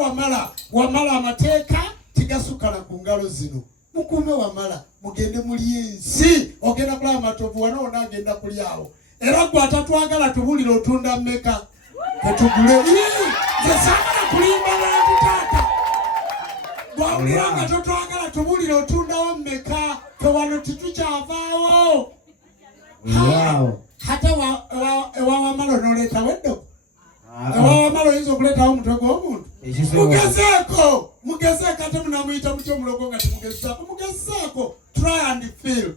Wamala amateeka tigasukana ku ngalo zino. Mukuume Wamala mugende muli ensi ogenda kulaba amatovu wano wonna agenda kulyawo era gwe atatwagala tubulira otunda mmeka katugule nze saagala kulimba bantu taata bwawulira nga totwagala tubulira otundawo mmeka tewano titukyavaawo. Hata ewa Wamala n'oleetawo eddogo ewa Wamala oyinza okuleetawo omutwe gw'omuntu. Mugezeeko ate munamuyita mutya omulogo nga timugezeeko mugezeeko try and feel.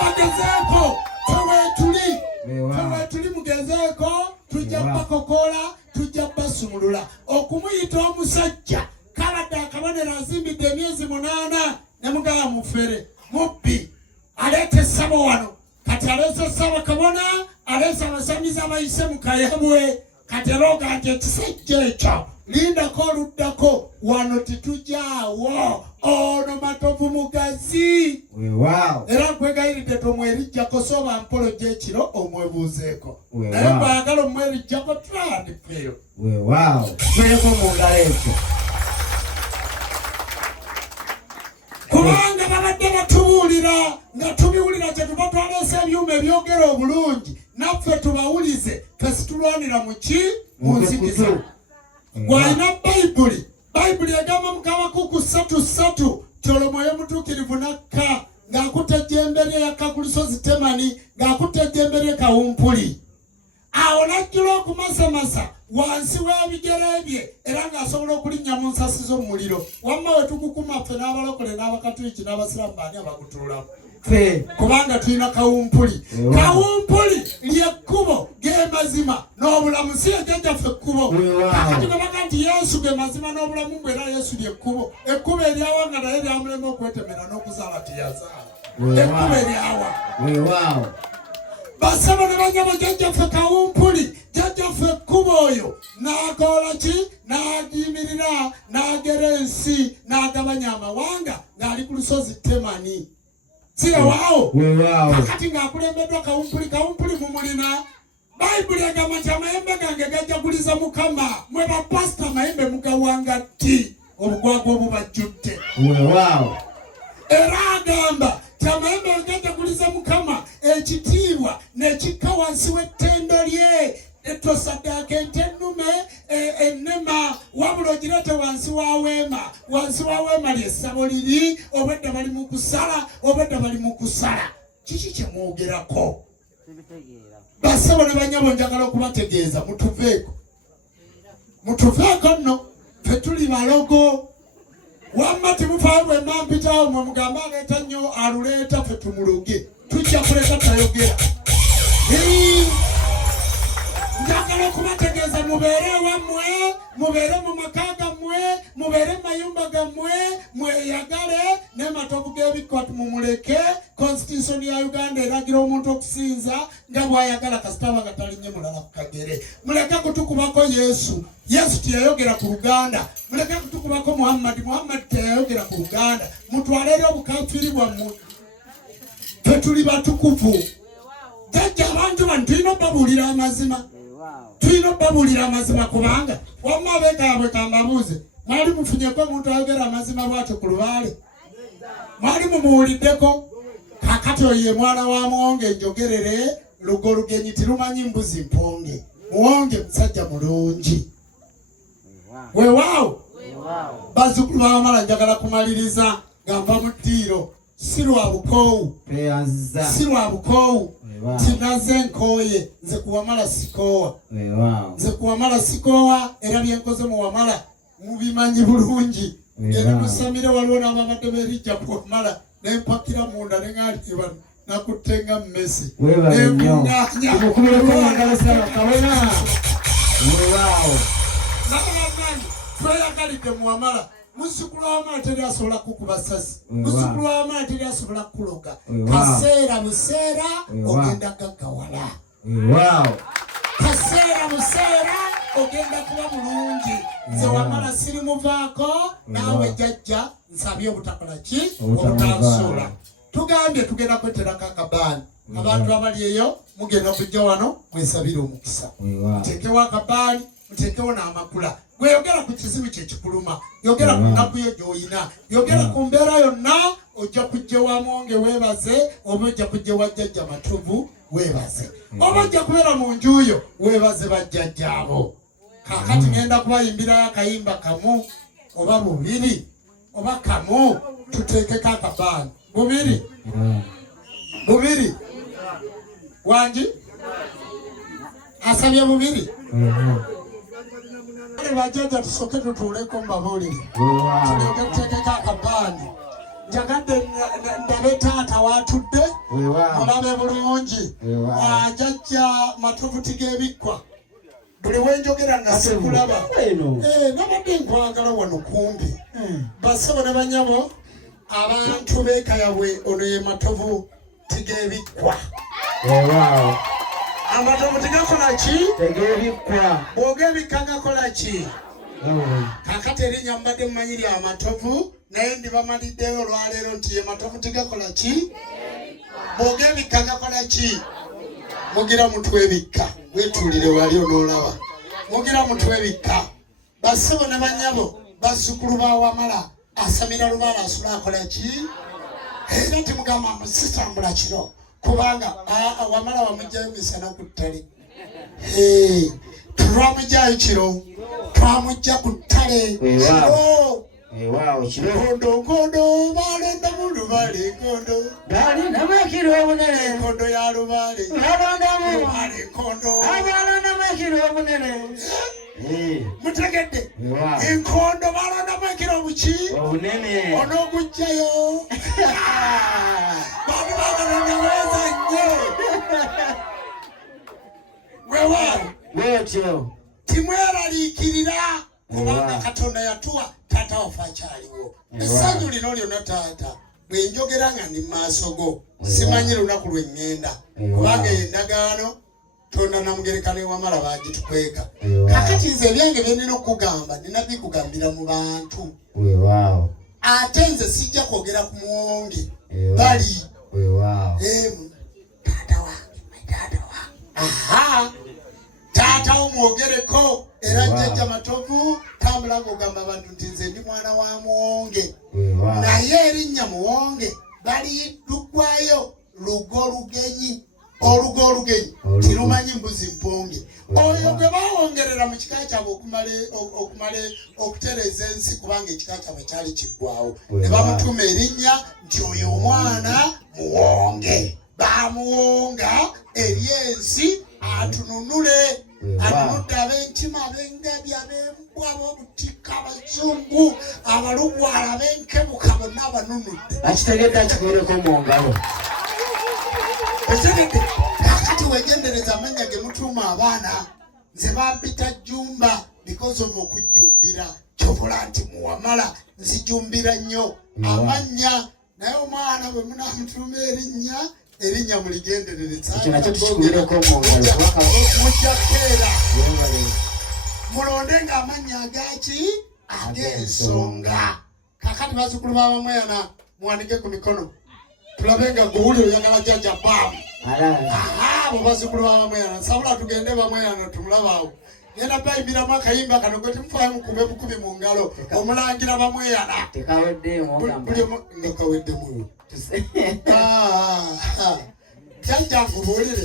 Bagezeeko tewetuli mugezeeko tujja bakokoola tujja basumulula okumuyita omusajja kaladde akabonero azimbidde emyezi 8 ne mugaba mufere mubbi aleeta essabo wano kati aleesa essabo kabona aleesa abasamizi abayise mu kayabwe kati eroga nti ekisajja ekyo lindako oluddako wano titujaawo ono Matovu mugazi. Weewaawo. Era nkwegayiridde tomwerijjako soba mpolo gy'ekiro omwebuuzeeko. Naye bwagala omwerijjako twandifeeyo. Weewaawo. Tweeko mu ngalo ekyo. Kubanga babadde batubuulira nga tubiwulira kye tuba twaleese ebyuma ebyogera obulungi naffe tubawulize fesitulwanira mu ki mu nzikiza. Gwalina Bayibuli egamba mu Habakuuku 3:3 Tyolomwoyo mutuukirivu nakka ng'akutte ejjembe lye yakka ku lusozi Temani ng'akutte ejjembe lye kawumpuli. Awo n'ajjula okumasamasa wansi w'ebigere bye era ng'asobola okulinnya mu nsasi z'omuliro. Wamma we tugukuma ffe n'abalokole n'abakatuliki n'abasiraamu baani abagutuulamu. Kubanga tulina kawumpuli. Kawumpuli ly'ekkubo g'emazima n'obulamu, si ejjajjaffe ekkubo. Kakati bwe baga nti Yesu ge mazima n'obulamu bwe era Yesu ly'ekkubo. Ekkubo eryawa nga naye lyamulema okwetemera n'okuzaala teyazaala. Ekkubo eryawa. Basaba ne banyabo jjajjaffe kawumpuli, jjajjaffe ekkubo oyo n'akola ki? N'agiyimirira n'agera ensi n'agabanya amawanga ng'ali ku lusozi Temani. Sirawaawo. Kakati ng'akulembeddwa kawumpuli mumulina. Bayibuli egamba nti amayembe gange gajjaguliza Mukama. Mwe bapasita amayembe mugawanga ddi obugwagwa obubajjudde. Era agamba nti amayembe gajjaguliza Mukama ekitiibwa n'ekikka wansi w'ettendo lye. Etosaddaaka ente ennume ennema wabula ogireete wansi wa weema. Wansi wa weema ly'essabo liri, obwedda bali mu kusala, obwedda bali mu kusala. Kiki kye mwogerako? Bassebo ne banyabo njagala okubategeeza mutuveeko nno ffe tuli balogo. Wamma timufaayo bwe mba mpitawo mwe mugamba aleeta nnyo aluleeta ffe tumuloge. Tujja kuleka tayogera. Njagala okubategeeza mubeere wammwe, mubeere mu maka gammwe, mubeere mu mayumba gammwe, mweyagale ne Matovu g'ebikwa mumuleke. Constitution ya Uganda eragira omuntu okusinza nga bw'ayagala kasitaba nga talinnye mulala ku kagere. Muleke kutukubako Yesu teyayogera ku Luganda. Muleke kutukubako Muhammad teyayogera ku Luganda. Mutwalere obukafiri bwammwe. Tetuli batukuvu. Jjajja abantu bano tulina obbabuulira amazima. Tulina obbabuulira amazima kubanga wamma abeegaabwe kambabuuze mwali mufunyeko omuntu ayogera amazima bw'atyo ku lubaale? Mwali mumuwuliddeko? Kakati oyo ye mwana wa muwonge njogerere lugo lugenyi tirumanyi mbuzi mponge. Muwonge musajja mulungi. Weewaawo. Bazzukulu b'Abamala njagala kumaliriza nga nva mu ddiiro. Si lwa bukoowu. Si lwa bukoowu. Tinaze nkooye nze ku Wamala sikoowa. Nze ku Wamala sikoowa era byenkoze mu Wamala mubimanyi bulungi. Genda musamire waliwo n'ababadde beerijja ku Wamala nempakira munda ne ŋŋaaliba nakuttenga mmesi. Enkuŋŋaanya. N'abamanyi tweyagalidde mu Wamala. Muzzukulu w'Amala teri asobola kukuba ssasi. Muzzukulu w'Amala teri asobola kukuloga. Kaseera buseera ogenda gaggawala. Kaseera buseera ogenda kuba mulungi. Nze Wamala sirimuvaako naawe jjajja nsabye obutakola ki? Obutansuula. Tugambye tugenda kweterako akabaani. Abantu abali eyo mugenda kujja wano mwesabire omukisa. Muteekewo akabaani, muteekewo n'amakula. Gweyogera ku kizibu kye kikuluma, yogera ku nnaku yo gy'oyina, yogera ku mbeera yonna. Ojja kujja wa Mwonge weebaze, oba ojja kujja wa Jjajja Matovu weebaze, oba ojja kubeera mu nju yo weebaze bajjajjaabo. Kaakati ngenda kubayimbirayo akayimba kamu oba bubiri oba kamu, tuteekeko akabaani. Bubiri wangi asabye bubiri. Bajjajja tusooke tutuuleko mbabuulire. Tulyoke tuteekeko akabaani. Njagadde ndabe taata waatudde mulabe bulungi. Jjajja Matovu Tig'Ebikkwa. Buli wenjogera nga sikulaba. Nabadde nkwagala wano kumbi. Bassebo ne banyabo abantu b'eka yabwe ono ye Matovu Tig'Ebikkwa. Amatovu tegakola ki? Bw'ogebikka gakola ki? kakati erinnya mbadde mumanyi lya Matovu naye ndibamaliddeyo olwaleero nti ye Matovu tigakola ki? Bw'og'ebikka gakola ki? Mugira mutwe ebikka wetuulire wali onoolaba mugira mutwe ebikka bassebo ne bannyabo bazzukulu ba Wamala asamira lubaala asula akola ki? Era timugamba musitambula kiro kubanga Wamala wamugjayo misana ku ttale twamugjayo kiro twamugja ku ttale kiro Kondo balonda mu lubale kondo balonda mwekiro obunene kondo ya lubale balonda mu lubale kondo balonda mwekiro obunene mutegedde enkondo balonda mwekiro obuki obunene onogujjayo bali balonda weza nnyo wewa bwetyo timweraliikirira kubanga Katonda yatuwa taata wafe akyaliwo essanyu lino lyonna taata bwe njogera nga ndi maaso go simanyi lunaku lwe ŋŋenda kubanga endagaano Tonda na Mugereka ne Wamala bagitukweka kakati nze ebyange bye nina okugamba nina bikugambira mu bantu ate nze sijja kwogera ku muwonge bali taata omwogereko era jjajja Matovu tambula ng'ogamba abantu nti nze ndi mwana wa Muwonge naye erinnya Muwonge bali luggwayo Lugolugenyi olugenyi tirumanyi mbuzi mponge oyo gwe bawongerera mu kika kyabwe okumale okutereza ensi kubanga ekika kyabwe kyali kiggwawo ne bamutuma erinnya nti oyo omwana Muwonge bamuwonga eri ensi atununule atunudde ab'entima ab'engabi ab'embwa ab'obutikka abazungu abalugwala ab'enkebuka bonna abanunudde akitegedde akigwereko mu ngalo etegedde kakati wegendereza amannya ge mutuuma abaana nze bampita Jjumba because of okujjumbira kyovula nti mu Wamala nzijumbira nnyo amannya naye omwana bwe munaamutuuma erinnya muligenderereza ekyo nakyo tukigwereko mu ngalo mujja keera mulonde nga amannya agaki ag'ensonga kakati bazzukulu b'Abamweyana muwanike ku mikono tulabe nga guwuli oyagala jjajja baamu abo bazzukulu b'Abamweyana nsabula tugende Bamweyana tumulabaawo genda bayimbiramu akayimba kano gwe timufaayo mukube bukubi mu ngalo omulangira Bamweyana ngakaweddemu jjajja nkubuulire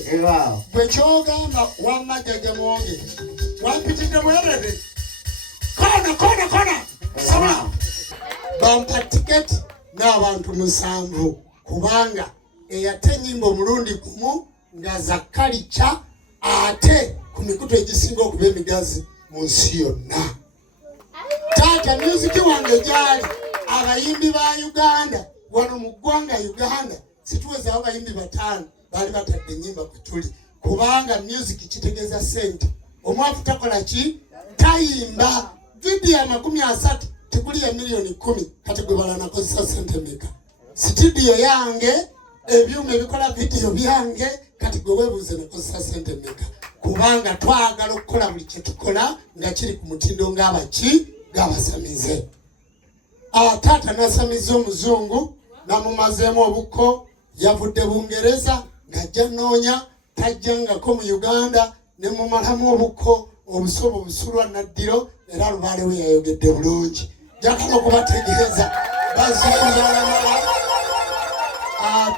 bwe kyogamba wamma jjajja Muwonge wampitidde bwerere kona sabula bampa tiketi n'abantu 7 kubanga eyate ennyimba omulundi gumu nga Zakalica ate ku mikutu egisinga okuba emigazi mu nsi yonna taata musiki wange gyali abayimbi ba Uganda wano mu ggwanga Uganda situwezaawo abayimbi 5 baali batadde ennyimba kwe tuli kubanga music kitegeeza ssente omwavu takola ki tayimba vidiyo 30 tekuli ya miliyoni 10 kati gwe balanakozesa ssente meka studio yange ebyuma ebikola vidiyo byange kati gwe weebuuze nakozesa ssente meka kubanga twagala okukola buli kye tukola nga kiri ku mutindo ng'abaki g'abasamize taata nasamiza omuzungu namumazeemu obukko yavudde Bungereza ng'ajja nnoonya tajjangako mu Uganda ne mumalamu obukko obusobo busulwa naddiro era lubaale we yayogedde bulungi njagala okubategeeza bazzukulu b'Abamala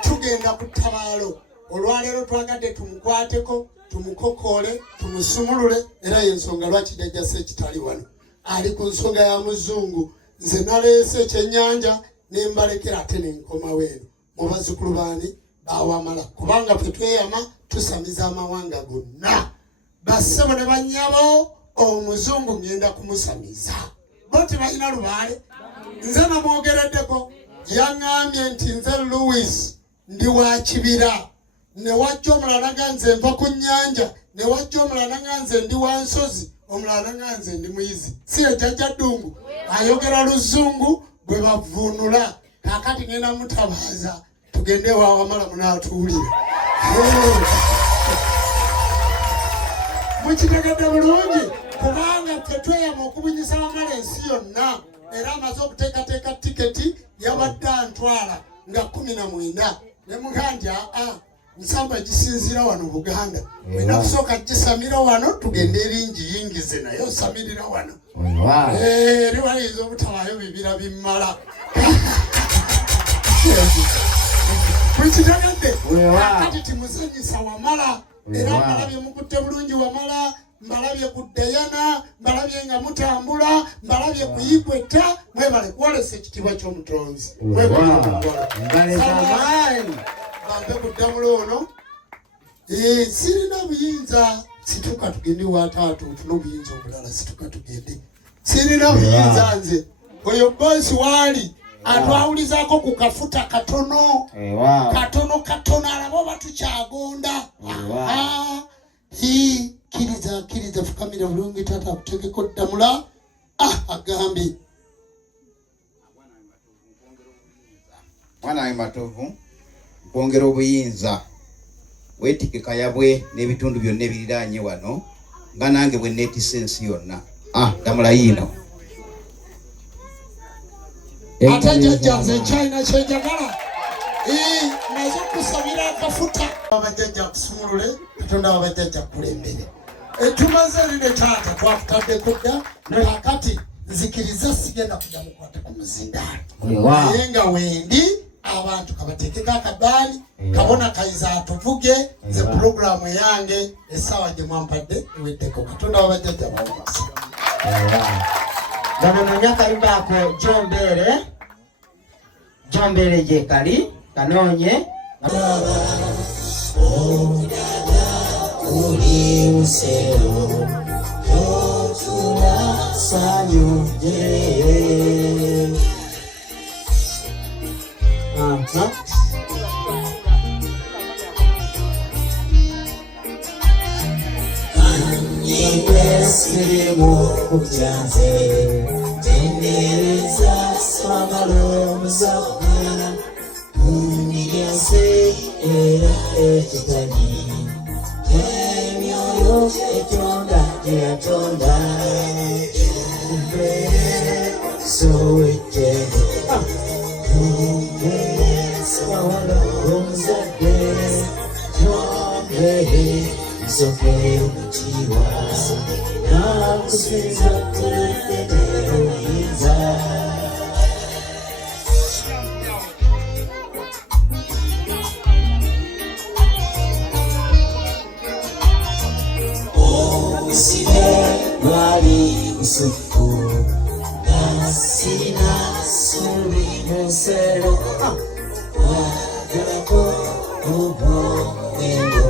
tugenda ku ttabaalo olwaleero twagadde tumukwateko tumukokoole tumusumulule era y'ensonga lwaki jjajja Ssekitali wano ali ku nsonga ya muzungu nze naleese ekyennyanja ne mbalekera ate ne nkoma weeno mu bazzukulu baani ba Wamala kubanga ffe tweyama tusamiza amawanga gonna bassebo ne bannyabo omuzungu ngenda kumusamiza bo tebalina lubaale nze namwogereddeko yaŋŋambye nti nze Louis ndi wa kibira ne wajja omulala nga nze nva ku nnyanja ne wajja omulala nga nze ndi wa nsozi omulala nga nze ndi muyizi si ye jjajja Ddungu ayogera Luzungu bwe bavuunula kakati ngenda mutabaaza tugende wa Wamala munaatuwulira mukitegedde bulungi kubanga ffe tweyama okubunyisa baganja nsamba gisinzira wano Buganda. Wena kusooka gisamira wano tugende ebingi yingize naye osamirira wano. Riwayinza obutawaayo bibira bimmala. Kwikitegedde kati timuzanyisa wamala era mbalabye mukutte bulungi wamala mbalabye ku Dayana mbalabye nga mutambula mbalabye ku Ikweta mwebale kwolesa ekitiibwa ky'omutonzi bampe kuddamulo ono sirina buyinza situka tugende wataatu tuna obuyinza obulala situka tugende sirina buyinza nze oyo bosi waali atwawulizaako ku kafuta katono katono alaba oba tukyagonda kiriza fukamira bulungi taata akutegeko ddamula agambe mwana we Matovu nkwongera obuyinza weetike Kayabwe n'ebitundu byonna ebiriraanye wano nga nange bwe neetisse ensi yonna ddamula yiino ate jjajjanze ekyalina kyenjagala nazo kusabira akafuta abajjajja kusumulule katonda abajjajja kulembere tumaze rine taata twakutaddeko dda nakati nzikiriza sigenda kujja mukwate ku muzindaalo naye nga wendi abantu kabateekeko akabaali kabona kayiza atuvuge nze pulogulaamu yange essaawa gye mwampadde eweddeko katonda abajjajja bawumasa Ganonya kayimba ako Jombere je kali kanonye uli usero yotula sanyuje Sirimu kujanze tendereza swamalo muzabana unigase era ekitani emyoyo etonda gyeyatonda umbere sowetendo umbere swamalo muzabde jombere Soke mchiwa na kusiza kuteteruiza Usine wali usufu Nasina suri musero Wagarako ubo endo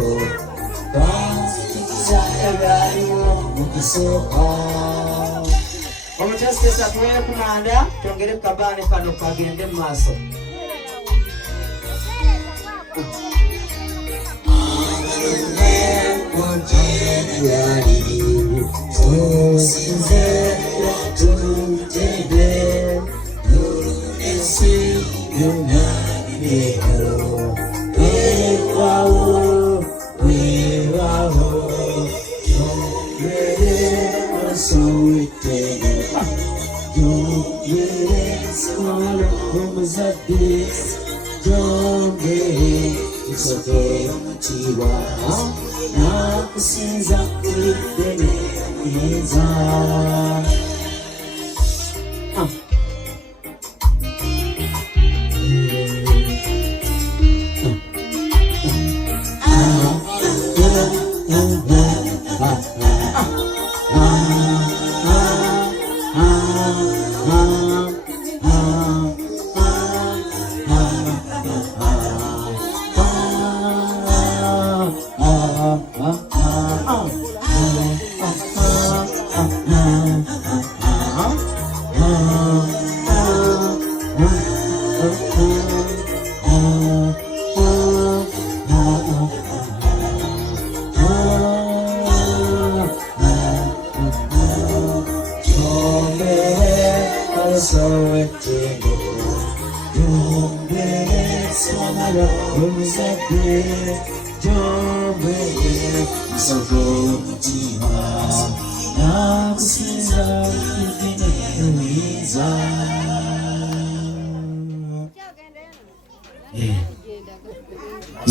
Omukyasi atuweye kumanda tongere kabane kano kagende maaso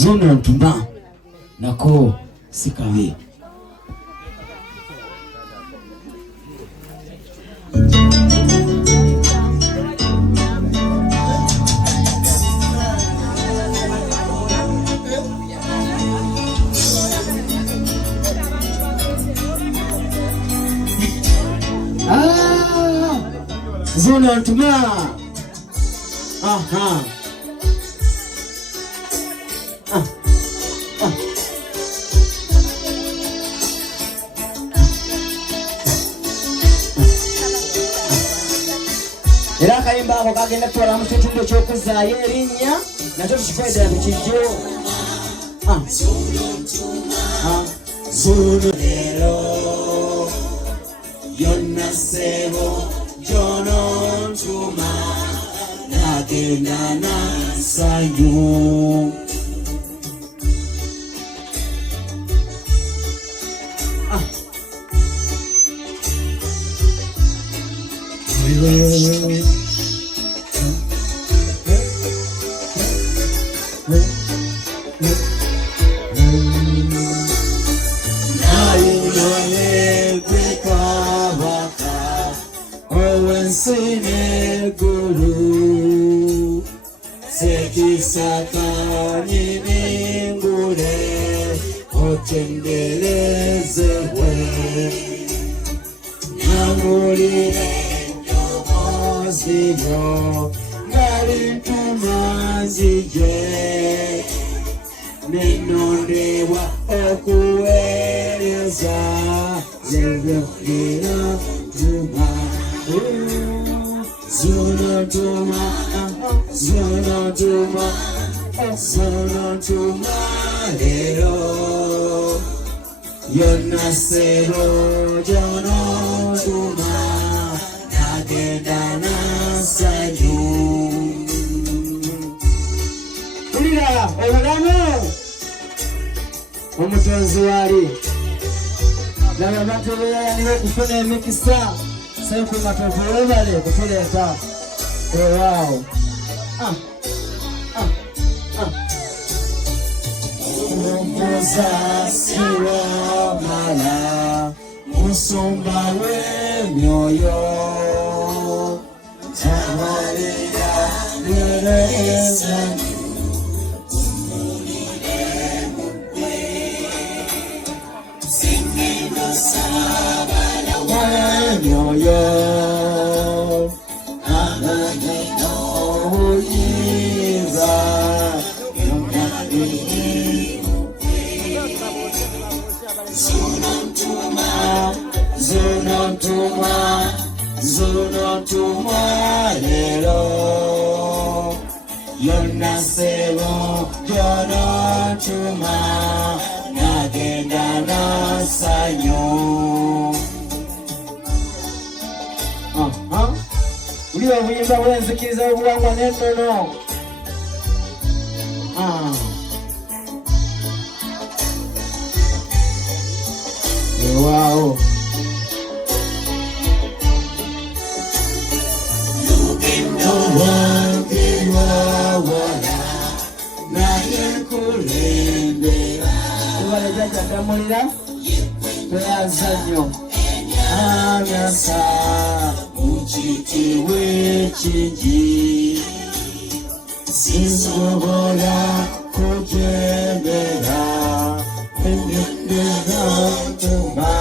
Zuno ntuma nako sikawe. Zuno ntuma. Aha. Era kayimba ako kagenda twala mu kitundu ky'okuzaayo erinnya nakyo tukikwedera ku kijjo. Zuno lero yonna ssebo gyono ntuma nagenda n'essanyu. Nenondewa okuweereza zebyokkera ntuma. Zuno ntuma, zuno ntuma, zuno ntuma leero yonna ssebo gyono ntuma nagenda n'essanyu. Ulira obulamu omutonzi wali laba abantu beeyayanira okufuna emikisa Senfu Matovu webale kutuleeta ewaawo. Omuza siwa mala musumba w'emyoyo tamalira nereza myoyo amagino obuyiza Zuno ntuma, zuno ntuma, zuno ntuma leero yonna ssebo gyono ntuma nagenda n'essanyu. Uli obuyimba bw'enzikiriza obuwangwa n'ennono. Ewaawo. Lugendo lwange lwawala naye nkulembera. Tubale jjajja ddamulira tweyanza nnyo. Amyasa mukitiwe kingi sinsobola kujembera enyendera ntuma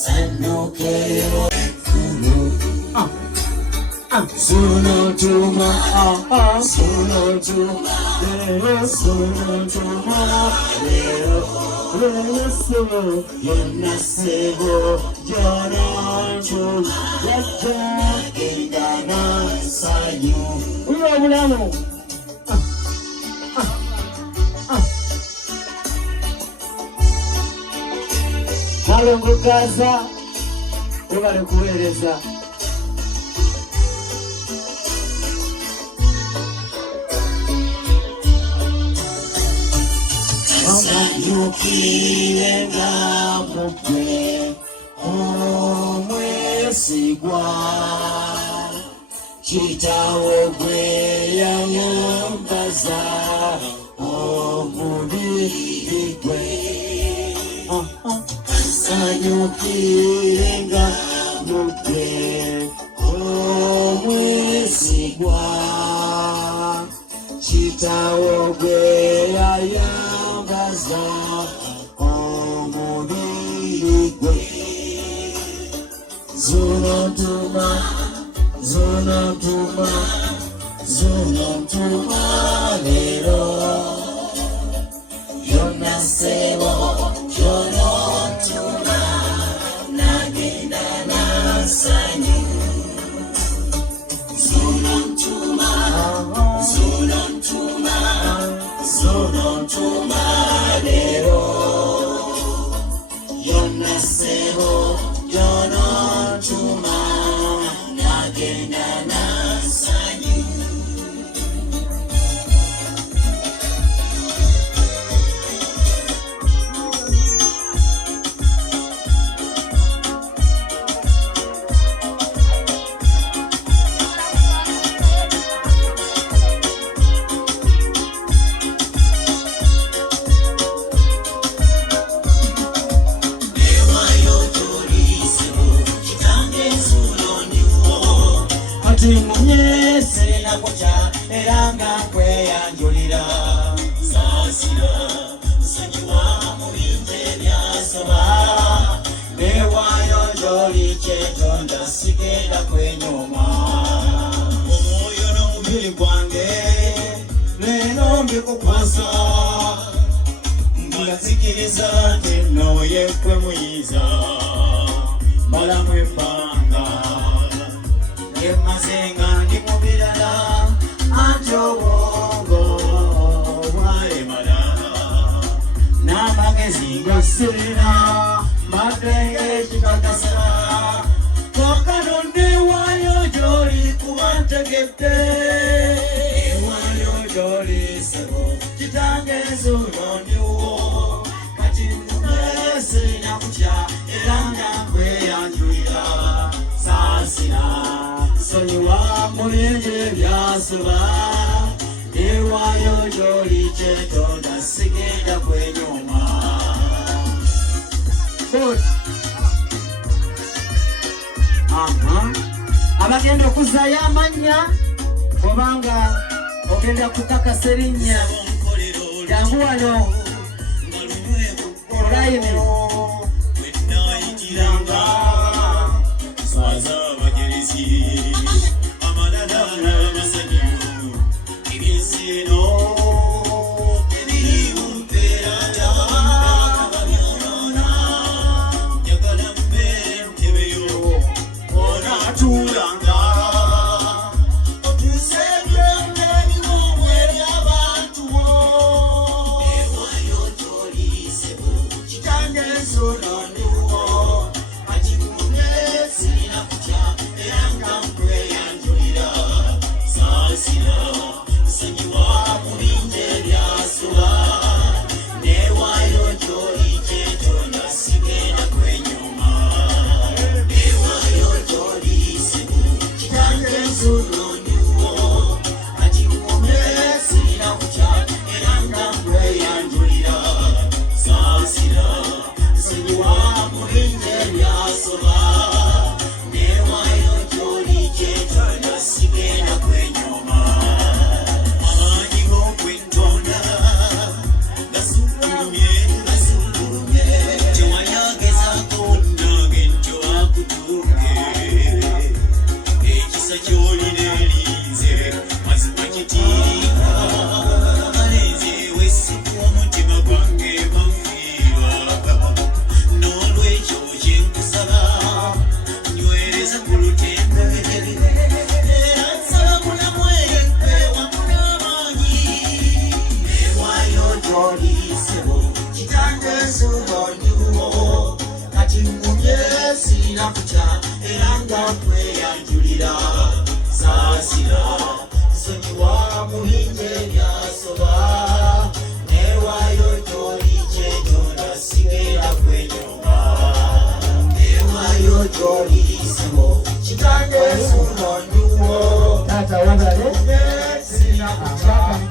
sanokeyo Zuno ntuma, zuno ntuma, zuno ntuma leero yonna ssebo gyono ntuma yajja genda n'essanyu. Uli obulamu Kalongo Gaza webale kuweereza. Yukire nga mugwe omwesigwa Kitawo gwe yanyambaza sanyukirenga mutwe omwesigwa kitawogwe yayambaza omubiri gwe zunontuma lero yonna sebo yonontuma nagenda nasanyu zunontuma lero yonna sebo yonontuma nagenda nasanyu Mwenyezi nakuja eranga kweyanjulira sasira sanyiwa mubinje byasaba newayo joli kyetonda sigenda kwenyuma omwoyo n'omubiri gwange lero mbikukwasa ngazikiriza nti noye kwe muyiza mala mwepanga mazenga ndi mubirala antobongo bwalemala n'amagezi gasirina mbadde ekikakasa kakanonde ewayo gy'oli kuba ntegedde ewayo gy'oli sebo kitange enzuuno ndiwo kati sirina kutya era nankweyanjulira saasira sonyiwa mulinje byasaba ewayo gy'oli kyetonda sigenda kwenyuma abagenda okuzaayo amannya obanga ogenda kukakasa erinnya jangu wano olayini wenayitiranga swaza abagerezi amalala n'amasanyu ebisino ebiri mu mpeera y'ababyonona njagala mbeere ntebeyo onaatulanga Saasira sonyiwa muhinje